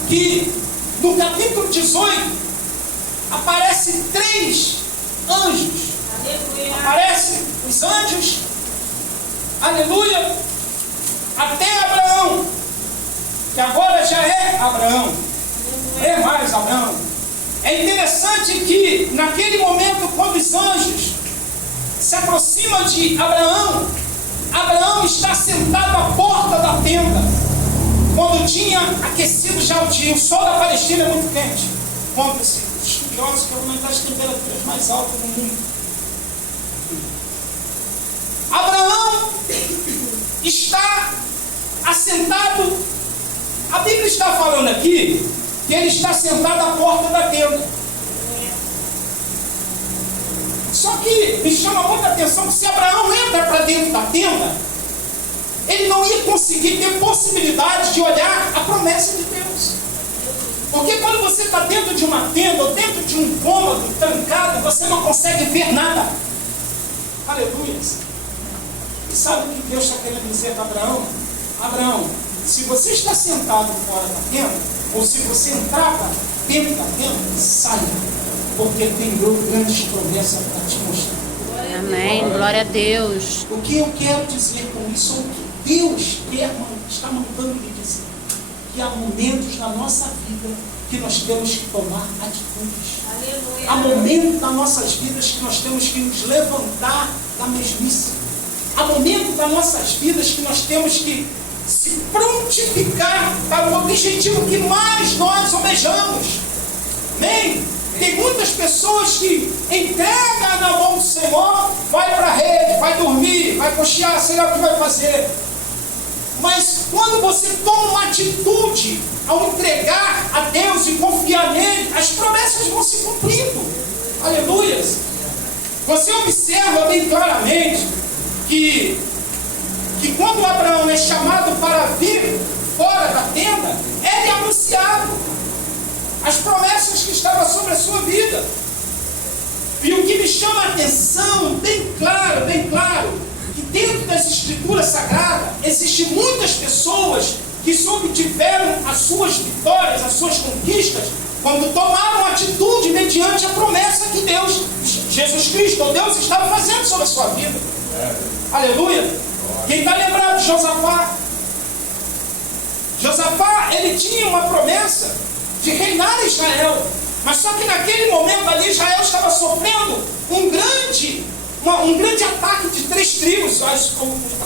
que no capítulo 18 aparecem 3 anjos. Aleluia. Aparecem os anjos, aleluia, até Abraão, que agora já é Abraão, não é mais Abraão. É interessante que naquele momento, quando os anjos se aproximam de Abraão, Abraão está sentado à porta da tenda, quando tinha aquecido já o dia. O sol da Palestina é muito quente. Conta-se, estudiosos, que é uma das temperaturas mais altas do mundo. Abraão está assentado. A Bíblia está falando aqui que ele está sentado à porta da tenda. Só que me chama muita atenção que se Abraão entra para dentro da tenda, ele não ia conseguir ter possibilidade de olhar a promessa de Deus. Porque quando você está dentro de uma tenda ou dentro de um cômodo trancado, você não consegue ver nada. Aleluia. E sabe o que Deus está querendo dizer para Abraão? Abraão, se você está sentado fora da tenda, ou se você entrar dentro da tenda, saia, porque tem grandes promessas para te mostrar. Amém, glória a Deus. O que eu quero dizer com isso, ou o que Deus está mandando lhe dizer, que há momentos na nossa vida que nós temos que tomar atitudes. Aleluia. Há momentos nas nossas vidas que nós temos que nos levantar da mesmice. Há momentos nas nossas vidas que nós temos que se prontificar para o objetivo que mais nós almejamos. Amém? Tem muitas pessoas que entregam na mão do Senhor, vai para a rede, vai dormir, vai cochear, sei lá o que vai fazer. Mas quando você toma uma atitude ao entregar a Deus e confiar nele, as promessas vão se cumprindo. Aleluias. Você observa bem claramente que quando Abraão é chamado para vir fora da tenda, ele é anunciado as promessas que estavam sobre a sua vida. E o que me chama a atenção, bem claro, que dentro das Escrituras Sagradas, existem muitas pessoas que obtiveram as suas vitórias, as suas conquistas, quando tomaram atitude mediante a promessa que Deus, Jesus Cristo, ou Deus, estava fazendo sobre a sua vida. Aleluia. Quem está lembrado de Josafá? Josafá, ele tinha uma promessa de reinar Israel, mas só que naquele momento ali Israel estava sofrendo um grande ataque de 3 tribos, a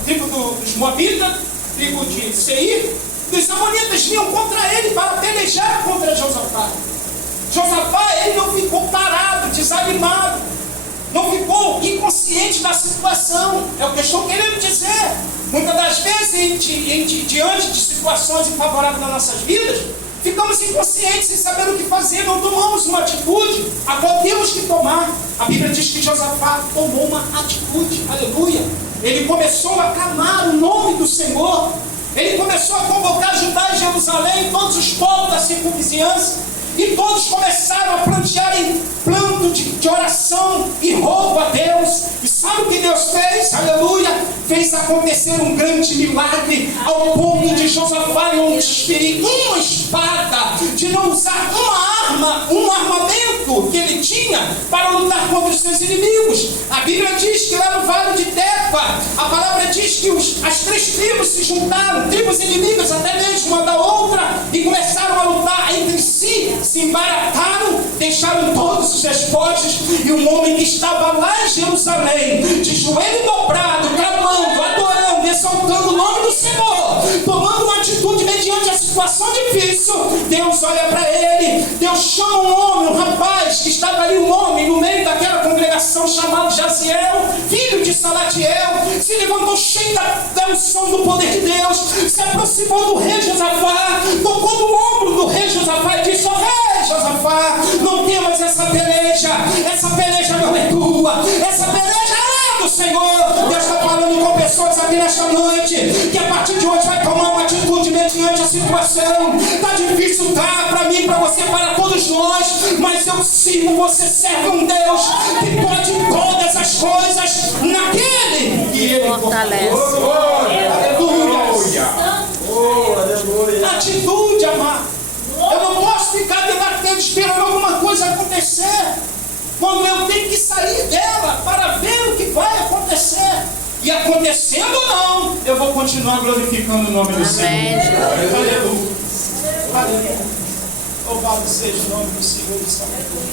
tribo dos Moabitas, a tribo de Seir, dos Amonitas vinham contra ele para pelejar contra Josafá. Josafá, ele não ficou parado, desanimado, não ficou inconsciente da situação. É o que eu estou querendo dizer. Muitas das vezes, diante de situações infavoráveis nas nossas vidas, ficamos inconscientes, sem saber o que fazer, não tomamos uma atitude, a qual temos que tomar. A Bíblia diz que Josafá tomou uma atitude, aleluia. Ele começou a clamar o nome do Senhor, ele começou a convocar Judá e Jerusalém, todos os povos da circunvizinhança, e todos começaram a plantearem planto de oração e roubo a Deus. E sabe o que Deus fez? Aleluia! Fez acontecer um grande milagre, ao ponto de Josafá não desferir uma espada, de não usar uma arma, um armamento que ele tinha para lutar contra os seus inimigos. A Bíblia diz que lá no vale de Tecoa, a palavra diz que as 3 tribos se juntaram, tribos inimigas até mesmo uma da outra, e começaram a lutar entre si, se embarataram, deixaram todos os despojos, e um homem que estava lá em Jerusalém, de joelho dobrado, clamando, adorando, exaltando o nome do Senhor, tomando uma atitude mediante a situação difícil, Deus olha para ele, Deus chama um homem, um rapaz, que estava ali, um homem no meio daquela congregação chamado Jaziel, filho de Salatiel, se levantou cheio da unção do poder de Deus, se aproximou do rei Josafá, tocou no ombro do rei Josafá e disse: ó rei Josafá, não temas essa peleja não é tua, essa peleja é do aqui nesta noite, que a partir de hoje vai tomar uma atitude mediante a situação. Está difícil, tá? Para mim, para você, para todos nós, mas eu sigo, você serve um Deus que pode todas as coisas naquele que Ele Fortalece. Aleluia. Atitude, amado. Eu não posso ficar debatendo, esperando alguma coisa acontecer, quando eu tenho que sair dela para ver o que vai acontecer. E acontecendo ou não, eu vou continuar glorificando o nome do Senhor. Aleluia. Aleluia. Louvado seja o nome do Senhor e Salvador.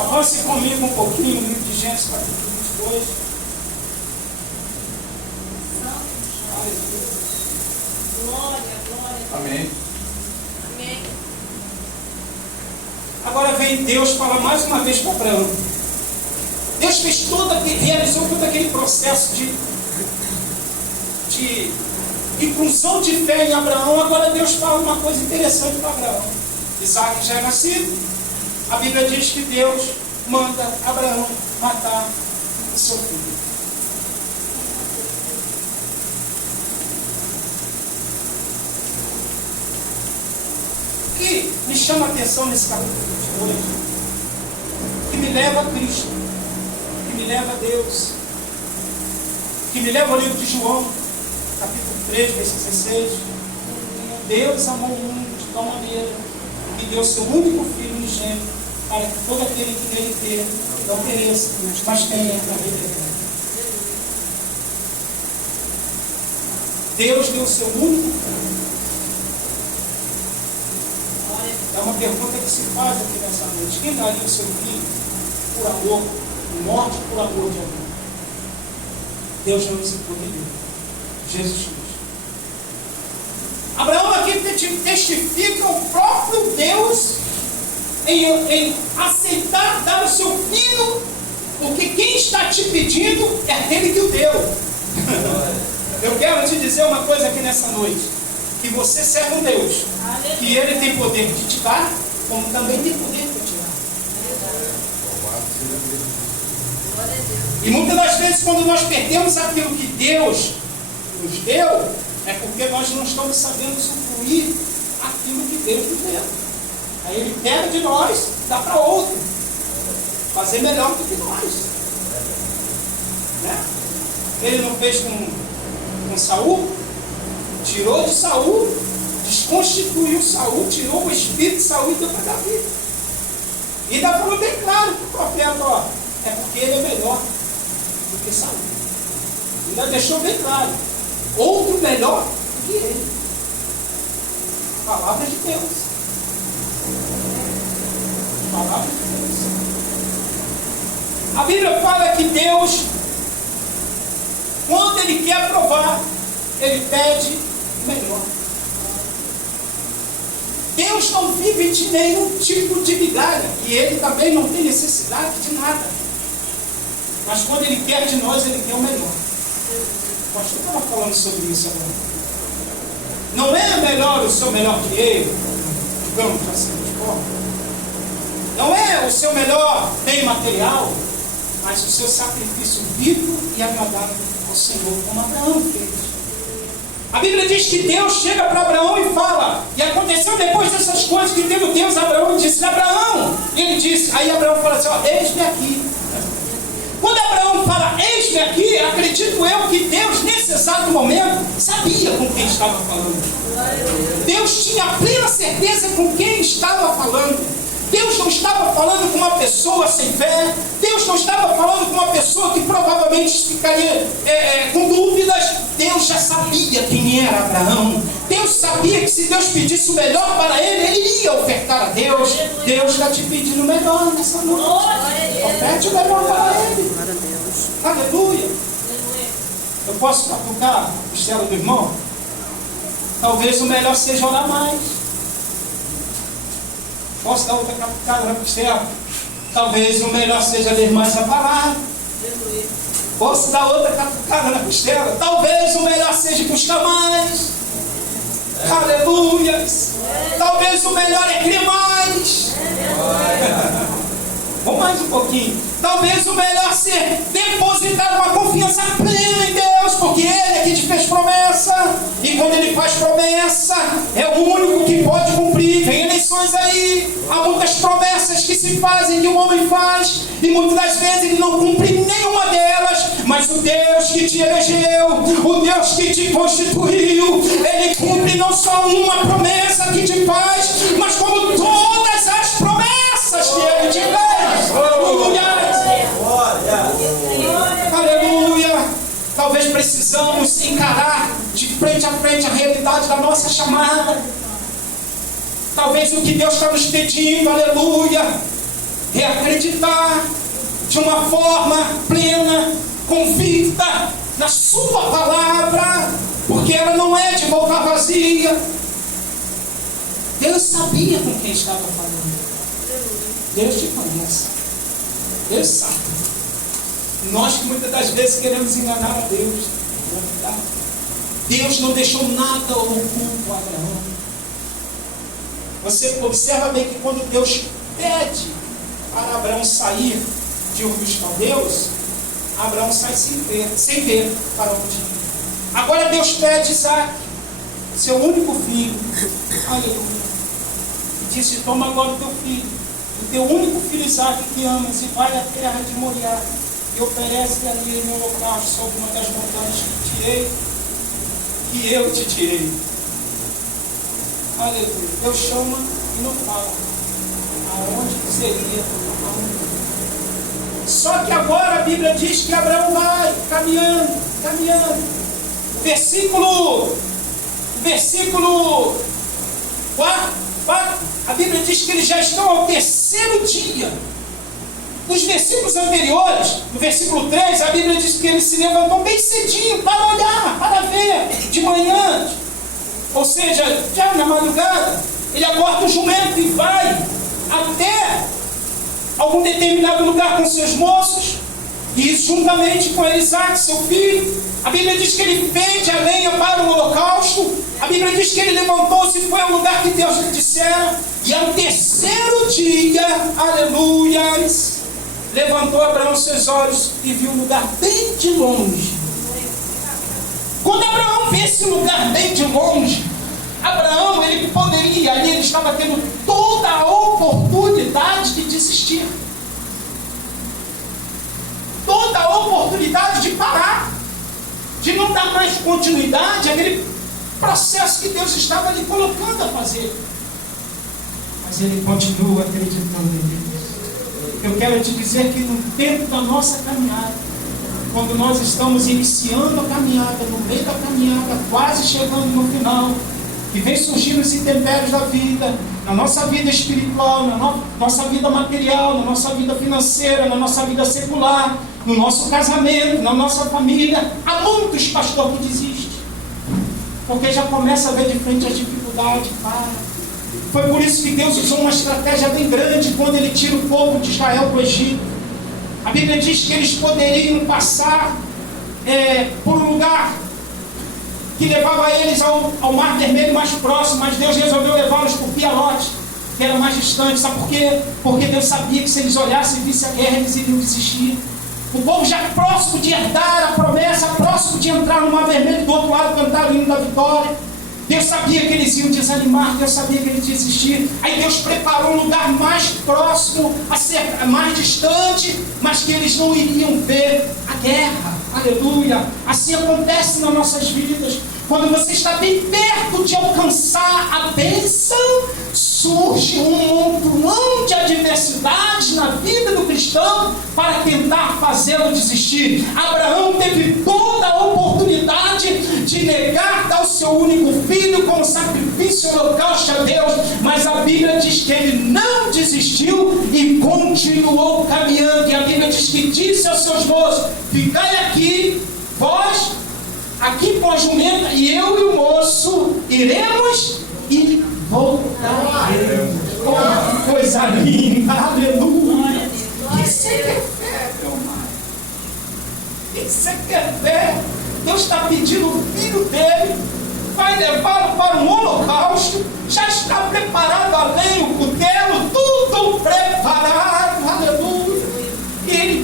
Avance comigo um pouquinho no livro de Gênesis, capítulo 22. Aleluia. Glória, glória. Amém. Amém. Agora vem Deus falar mais uma vez para Abraão. Deus realizou todo aquele processo de inclusão de fé em Abraão. Agora Deus fala uma coisa interessante para Abraão. Isaac já é nascido. A Bíblia diz que Deus manda Abraão matar o seu filho. O que me chama a atenção nesse capítulo 22, que me leva a Cristo, que me leva a Deus, que me leva ao livro de João, capítulo 3, versículo 16. Deus amou o mundo de tal maneira que deu seu único filho unigênito, para que todo aquele que nele crê não pereça, mas tenha a vida eterna. Deus deu o seu único filho. É uma pergunta que se faz aqui nessa noite. Quem daria o seu filho por amor, morte por amor de amor? Deus não nos impoderia. Jesus Cristo. Abraão aqui testifica o próprio Deus em aceitar dar o seu filho, porque quem está te pedindo é aquele que o deu. Eu quero te dizer uma coisa aqui nessa noite, que você serve um Deus, que Ele tem poder de te dar, como também tem poder de tirar. E muitas das vezes, quando nós perdemos aquilo que Deus nos deu, é porque nós não estamos sabendo usufruir aquilo que Deus nos deu. Aí Ele pega de nós, dá para outro, fazer melhor do que nós. Né? Ele não fez com Saul, tirou de Saul, desconstituiu Saul, tirou o espírito de Saul e deu para Davi. E ainda falou bem claro para o profeta, ó, é porque ele é melhor do que Saul. Ainda deixou bem claro, outro melhor do que ele. Palavra de Deus. Palavra de Deus. A Bíblia fala que Deus, quando Ele quer provar, Ele pede melhor. Deus não vive de nenhum tipo de migalha, e Ele também não tem necessidade de nada. Mas quando Ele quer de nós, Ele quer o melhor. O pastor estava falando sobre isso agora. Não é melhor o seu melhor dinheiro, digamos assim, de forma. Não é o seu melhor bem material, mas o seu sacrifício vivo e agradável ao Senhor, como Abraão fez. A Bíblia diz que Deus chega para Abraão e fala, e aconteceu depois dessas coisas que teve Deus, Abraão disse, Abraão, ele disse, aí Abraão fala assim, ó, eis-me aqui. Quando Abraão fala, eis-me aqui, acredito eu que Deus, nesse exato momento, sabia com quem estava falando. Deus tinha plena certeza com quem estava falando. Deus não estava falando com uma pessoa sem fé. Deus não estava falando com uma pessoa que provavelmente ficaria com dúvidas. Deus já sabia quem era Abraão. Deus sabia que se Deus pedisse o melhor para ele, ele ia ofertar a Deus. Deus está te pedindo o melhor nessa noite. Oferte o melhor para ele. Aleluia. Eu posso tocar a costela do irmão? Talvez o melhor seja orar mais. Posso dar outra capucada na costela? Talvez o melhor seja ler mais a palavra. Posso dar outra capucada na costela? Talvez o melhor seja buscar mais. Aleluia. Talvez o melhor é crer mais. Vamos mais um pouquinho. Talvez o melhor seja depositar uma confiança plena em Deus, porque Ele é que te fez promessa, e quando Ele faz promessa, é o único que pode cumprir. Vem eleições aí, há muitas promessas que se fazem, que o homem faz, e muitas das vezes ele não cumpre nenhuma delas, mas o Deus que te elegeu, o Deus que te constituiu, Ele cumpre não só uma promessa que te faz, mas como todas as promessas que Ele te fez. Aleluia! Aleluia! Talvez precisamos encarar de frente a frente a realidade da nossa chamada. Talvez o que Deus está nos pedindo, aleluia, é acreditar de uma forma plena, convicta na sua palavra, porque ela não é de voltar vazia. Deus sabia com quem estava falando. Deus te conhece. Deus sabe. Nós que muitas das vezes queremos enganar a Deus. Deus não deixou nada oculto a Abraão. Você observa bem que quando Deus pede para Abraão sair de Ur dos Caldeus, Abraão sai sem ver para onde ir. Agora Deus pede Isaac, seu único filho, aleluia, e disse: toma agora o teu filho, o teu único filho Isaac que amas, e vai à terra de Moriá, e oferece ali em holocausto sobre uma das montanhas que eu te tirei. Aleluia. Deus chama e não fala aonde seria aonde. Só que agora a Bíblia diz que Abraão vai caminhando. Versículo 4, a Bíblia diz que eles já estão ao terceiro dia. Nos versículos anteriores, no versículo 3, a Bíblia diz que ele se levantou bem cedinho para olhar, para ver, de manhã. Ou seja, já na madrugada, ele acorda o jumento e vai até algum determinado lugar com seus moços, e juntamente com Isaac, seu filho. A Bíblia diz que ele fende a lenha para o holocausto. A Bíblia diz que ele levantou-se e foi ao lugar que Deus lhe dissera. E ao terceiro dia, aleluia, levantou Abraão seus olhos e viu um lugar bem de longe. Quando Abraão vê esse lugar bem de longe, Abraão, ele poderia, ali ele estava tendo toda a oportunidade de desistir. Toda a oportunidade de parar, de não dar mais continuidade àquele processo que Deus estava lhe colocando a fazer. Mas ele continua acreditando em Deus. Eu quero te dizer que no tempo da nossa caminhada, quando nós estamos iniciando a caminhada, no meio da caminhada, quase chegando no final, que vem surgindo os intempéries da vida, na nossa vida espiritual, na nossa vida material, na nossa vida financeira, na nossa vida secular, no nosso casamento, na nossa família, há muitos, pastor, que desistem, porque já começa a ver de frente as dificuldades. Foi por isso que Deus usou uma estratégia bem grande quando Ele tira o povo de Israel para o Egito. A Bíblia diz que eles poderiam passar por um lugar que levava eles ao Mar Vermelho mais próximo, mas Deus resolveu levá-los por Pialote, que era mais distante. Sabe por quê? Porque Deus sabia que se eles olhassem e vissem a guerra, eles iriam desistir. O povo já próximo de herdar a promessa, próximo de entrar no Mar Vermelho, do outro lado cantar o hino da vitória. Deus sabia que eles iam desanimar, Deus sabia que eles iam desistir. Aí Deus preparou um lugar mais próximo, mais distante, mas que eles não iriam ver a guerra. Aleluia! Assim acontece nas nossas vidas. Quando você está bem perto de alcançar a bênção, surge um montão de adversidades na vida do cristão para tentar fazê-lo desistir. Abraão teve toda a oportunidade de negar, dar o seu único filho como sacrifício holocausto a Deus, mas a Bíblia diz que ele não desistiu e continuou caminhando. E a Bíblia diz que disse aos seus moços: ficai aqui, vós aqui com a jumenta, e eu e o moço iremos e voltaremos. Oh, que coisa linda, aleluia! Isso é que é fé, meu amado. Isso é que é fé. Deus está pedindo o filho dele, vai levá-lo para um holocausto, já está preparado a lenha, o cutelo, tudo preparado, aleluia. E ele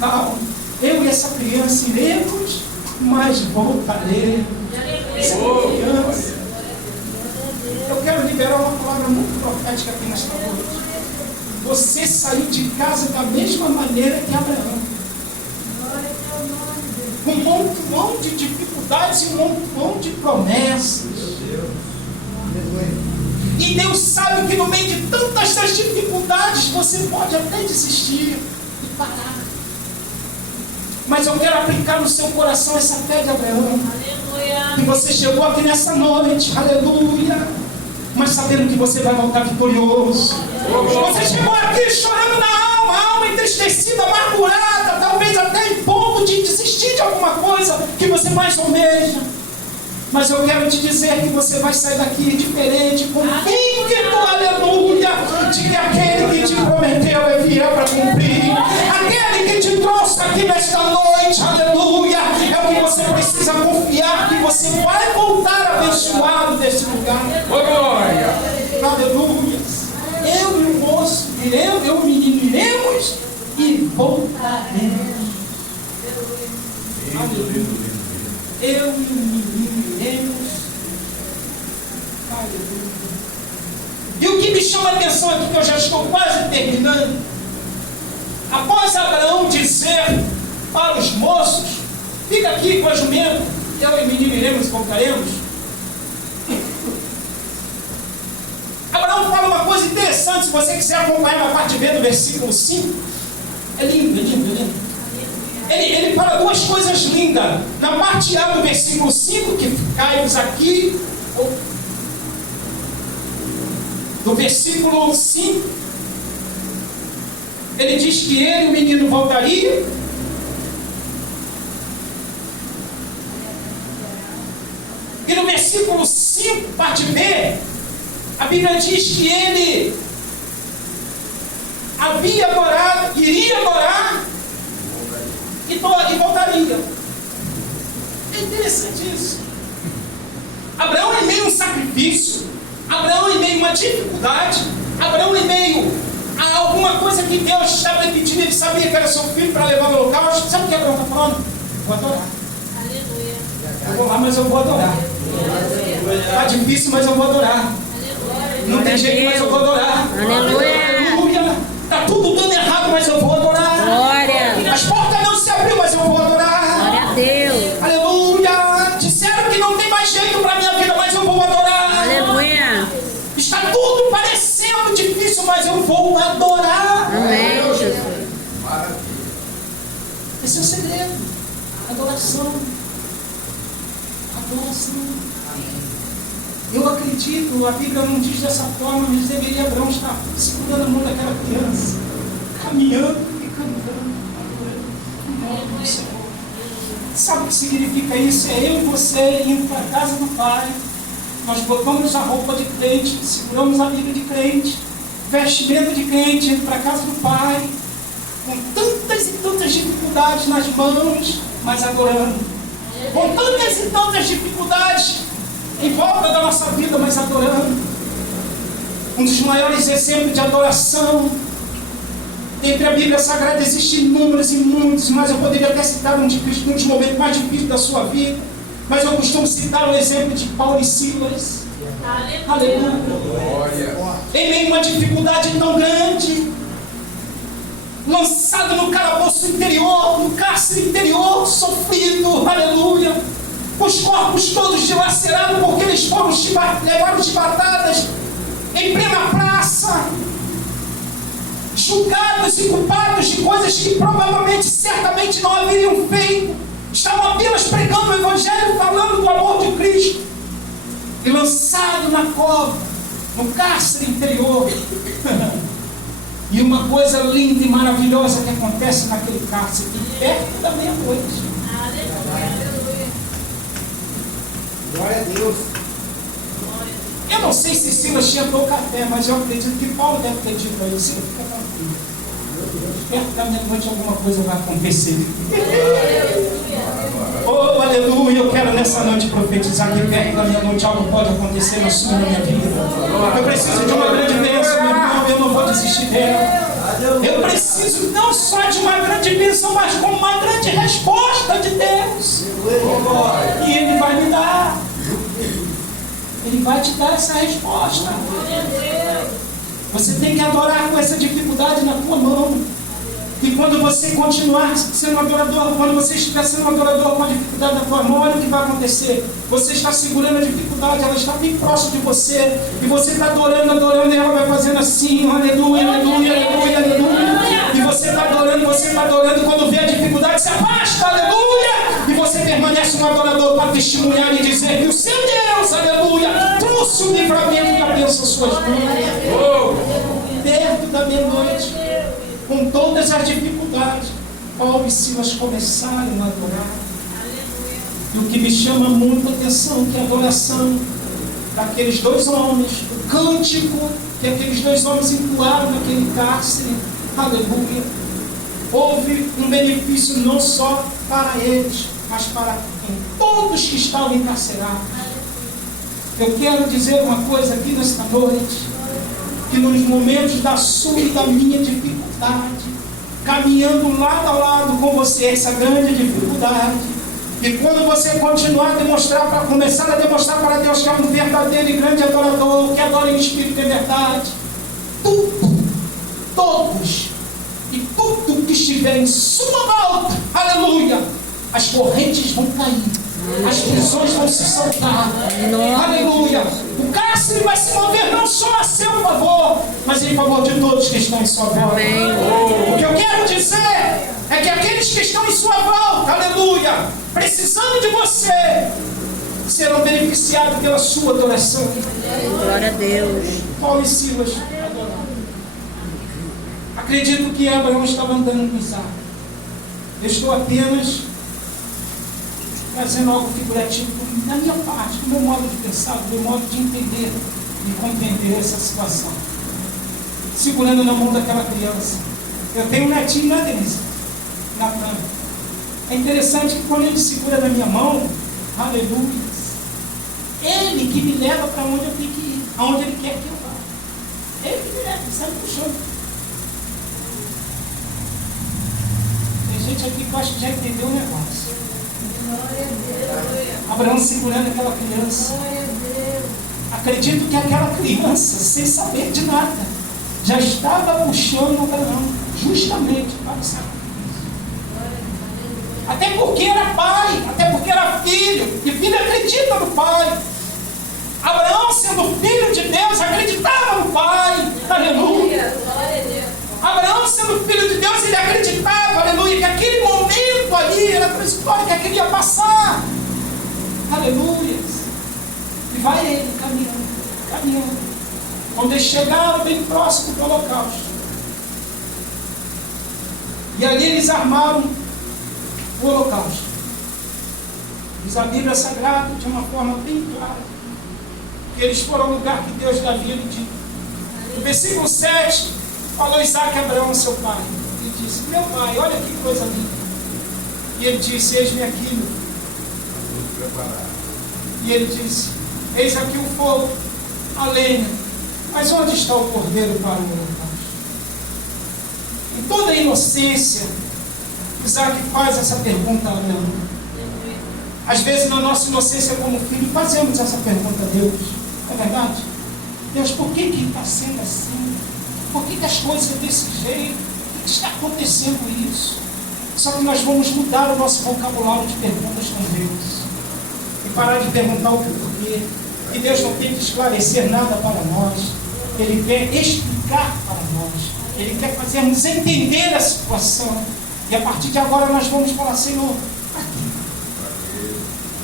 Natal, eu e essa criança iremos, mas voltarei. Essa criança. Eu quero liberar uma palavra muito profética aqui nesta noite. Você saiu de casa da mesma maneira que Abraão. Com um montão de dificuldades e um montão de promessas. E Deus sabe que no meio de tantas das dificuldades você pode até desistir e parar. Mas eu quero aplicar no seu coração essa fé de Abraão. E você chegou aqui nessa noite, aleluia, mas sabendo que você vai voltar vitorioso. Você chegou aqui chorando na alma entristecida, amargurada, talvez até em ponto de desistir de alguma coisa que você mais almeja. Mas eu quero te dizer que você vai sair daqui diferente, convicto, aleluia, de que aquele que te prometeu é fiel para cumprir. Aquele que te trouxe aqui nesta noite, aleluia, é o que você precisa confiar, que você vai voltar abençoado desse lugar. Glória! Aleluia! Eu e o moço iremos, eu e o menino iremos e voltaremos. Aleluia! Eu e o menino iremos. Aleluia. E o que me chama a atenção aqui, que eu já estou quase terminando, após Abraão dizer para os moços, fica aqui com a jumenta, eu e o menino iremos e voltaremos. Abraão fala uma coisa interessante, se você quiser acompanhar na parte B do versículo 5, é lindo, é lindo, é lindo. Ele fala duas coisas lindas. Na parte A do versículo 5, que caímos aqui, do versículo 5, ele diz que ele e o menino voltaria. E no versículo 5, parte B, a Bíblia diz que ele havia adorado, iria adorar e voltaria. É interessante isso. Abraão, em meio a um sacrifício, Abraão, em meio a uma dificuldade, Abraão, em meio a alguma coisa que Deus estava pedindo, ele sabia que era seu filho para levar no holocausto. Sabe o que Abraão está falando? Vou adorar. Aleluia. Eu vou lá, mas eu vou adorar. Está difícil, mas eu vou adorar. Não tem jeito, mas eu vou adorar. Aleluia. Está tudo dando errado, mas eu vou adorar. Glória. As portas não se abriu, mas eu vou adorar. Glória a Deus. Aleluia. Disseram que não tem mais jeito para a minha vida, mas eu vou adorar. Aleluia. Está tudo parecendo difícil, mas eu vou adorar. Amém, Jesus. Esse é o segredo. Adoração. Adoração. Eu acredito, a Bíblia não diz dessa forma, mas deveria Abraão estar segurando a mão daquela criança, caminhando e cantando, adorando o Senhor. Sabe o que significa isso? É eu e você indo para a casa do Pai, nós botamos a roupa de crente, seguramos a Bíblia de crente, vestimenta de crente, indo para a casa do Pai, com tantas e tantas dificuldades nas mãos, mas adorando. Com tantas e tantas dificuldades em volta da nossa vida, mas adorando. Um dos maiores exemplos de adoração entre a Bíblia Sagrada existem inúmeros e muitos, mas eu poderia até citar um dos momentos mais difíceis da sua vida, mas eu costumo citar o exemplo de Paulo e Silas. Aleluia. Em meio a uma dificuldade tão grande, lançado no calabouço interior, no cárcere interior, sofrido, aleluia, os corpos todos dilacerados, porque eles foram levados chibatadas em plena praça, julgados e culpados de coisas que provavelmente, certamente não haveriam feito, estavam apenas pregando o Evangelho, falando do amor de Cristo, e lançado na cova, no cárcere interior. E uma coisa linda e maravilhosa que acontece naquele cárcere, perto da meia-noite. Glória a Deus. Eu não sei se Silas tinha tomado café, mas eu acredito que Paulo deve ter dito para ele: Silas, fica tranquilo. Perto da meia-noite alguma coisa vai acontecer. Oh, aleluia! Eu quero nessa noite profetizar que perto da meia-noite algo pode acontecer na sua e na minha vida. Eu preciso de uma grande bênção, meu irmão, eu não vou desistir dela. Eu preciso não só de uma grande bênção, mas com uma grande resposta de Deus. E Ele vai me dar. Ele vai te dar essa resposta. Você tem que adorar com essa dificuldade na tua mão. E quando você continuar sendo adorador, quando você estiver sendo adorador com a dificuldade na tua mão, olha o que vai acontecer. Você está segurando a dificuldade, ela está bem próximo de você. E você está adorando, adorando, e ela vai fazendo assim, aleluia, aleluia, aleluia, aleluia. E você está adorando, quando vê a dificuldade, se afasta, aleluia. E você permanece um adorador para testemunhar e dizer que o seu Deus, aleluia, trouxe o livramento e a bênção às suas mãos. Perto da meia-noite, com todas as dificuldades, Paulo e Silas começaram a adorar. E o que me chama muito a atenção, que a adoração daqueles dois homens, o cântico que aqueles dois homens entoaram naquele cárcere, aleluia, houve um benefício não só para eles, mas para todos que estavam encarcerados. Eu quero dizer uma coisa aqui nesta noite, que nos momentos da sua e da minha dificuldade, caminhando lado a lado com você essa grande dificuldade, e quando você continuar a começar a demonstrar para Deus que é um verdadeiro e grande adorador, que adora em espírito e verdade, todos e tudo que estiver em sua volta, aleluia, as correntes vão cair, as prisões vão se soltar, aleluia, o cárcere vai se mover não só a seu favor, mas em favor de todos que estão em sua volta. O que eu quero dizer é que aqueles que estão em sua volta, aleluia, precisando de você, serão beneficiados pela sua adoração. Glória a Deus. Paulo e Silas adoraram. Acredito que Abraão estava andando com Isaac. Eu estou apenas trazendo algo figurativo da minha parte, do meu modo de pensar, do meu modo de entender e compreender essa situação. Segurando na mão daquela criança. Eu tenho um netinho, né, Denise? Natan. É interessante que quando ele segura na minha mão, aleluia, ele que me leva para onde eu tenho que ir, aonde ele quer que eu vá. Ele que me leva, sai puxando. Tem gente aqui que eu acho que já entendeu o negócio. Abraão segurando aquela criança. Acredito que aquela criança, sem saber de nada, já estava puxando Abraão justamente para o sacrifício. Até porque era pai, até porque era filho, e filho acredita no pai. Abraão, sendo filho de Deus, acreditava no pai, aleluia. Abraão, sendo filho de Deus, ele acreditava, aleluia, que aquele momento ali era transitório, que aquele ia passar, aleluia. E vai ele caminhando. Quando eles chegaram bem próximo do holocausto, e ali eles armaram o holocausto. Diz a Bíblia Sagrada de uma forma bem clara, que eles foram ao lugar que Deus lhe havia dito. No versículo 7, falou Isaac a Abraão, seu pai. Ele disse: meu pai, olha que coisa linda. E ele disse: eis-me aqui, meu filho. E ele disse: eis aqui o fogo, a lenha, mas onde está o cordeiro para o holocausto? Em toda a inocência, Isaac faz essa pergunta a Abraão. Às vezes, na nossa inocência como filho, fazemos essa pergunta a Deus. É verdade? Deus, por que está sendo assim? Por que as coisas são desse jeito? Por que está acontecendo isso? Só que nós vamos mudar o nosso vocabulário de perguntas com Deus. E parar de perguntar o porquê. E Deus não tem que esclarecer nada para nós. Ele quer explicar para nós. Ele quer fazer-nos entender a situação. E a partir de agora nós vamos falar: Senhor, para quê?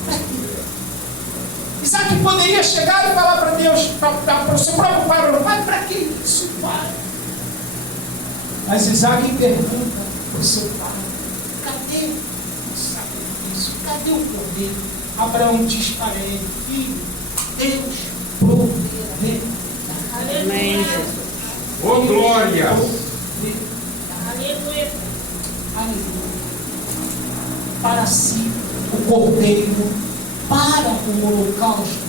Para quê? Isaac poderia chegar e falar para Deus, para o seu próprio pai: pai, para que isso, pai? Mas Isaac pergunta para o seu pai: cadê o sacrifício? Cadê o cordeiro? Abraão diz para ele: filho, Deus proverá. Amém. Ô glória! Aleluia. Aleluia. Para si, o cordeiro, para o holocausto.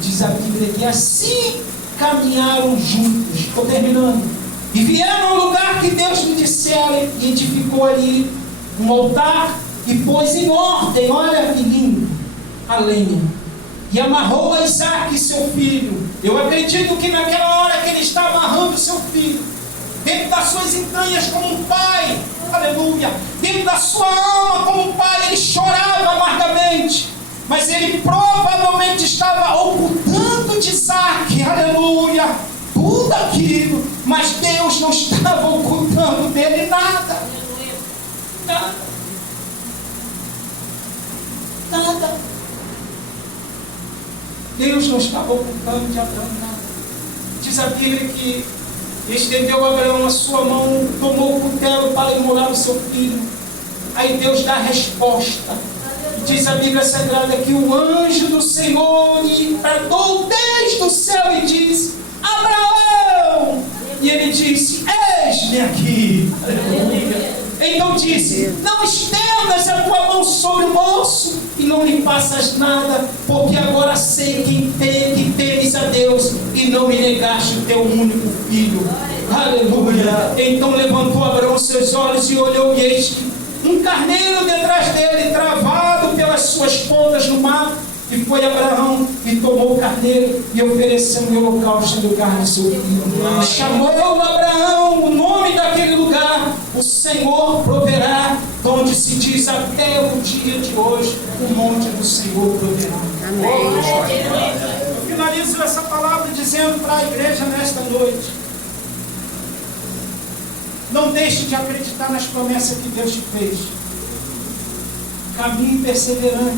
Diz a Bíblia que assim caminharam juntos. Estou terminando. E vieram ao lugar que Deus lhe dissera, e edificou ali um altar, e pôs em ordem, olha que lindo, a lenha. E amarrou a Isaque, seu filho. Eu acredito que naquela hora que ele está amarrando seu filho, dentro das suas entranhas como um pai, aleluia, dentro da sua alma como um pai, ele chorava amargamente, mas ele provavelmente estava ocultando de Isaque, aleluia, tudo aquilo, mas Deus não estava ocultando dele nada, nada, nada. Deus não estava ocultando de Abraão nada. Diz a Bíblia que estendeu Abraão a sua mão, tomou o cutelo para imolar o seu filho. Aí Deus dá a resposta. Diz a Bíblia Sagrada que o anjo do Senhor lhe bradou desde o céu e disse: Abraão! E ele disse: eis-me aqui. Aleluia. Então disse: não estendas a tua mão sobre o moço e não lhe faças nada, porque agora sei que temes a Deus e não me negaste o teu único filho. Aleluia. Então levantou Abraão seus olhos e olhou, e eis que um carneiro detrás dele, travado pelas suas pontas no mato. E foi Abraão e tomou o carneiro e ofereceu um holocausto em lugar do seu filho. Chamou Abraão o nome daquele lugar: o Senhor proverá, onde se diz até o dia de hoje, o monte do Senhor proverá. Amém. Eu finalizo essa palavra dizendo para a igreja nesta noite: não deixe de acreditar nas promessas que Deus te fez. Caminhe perseverante.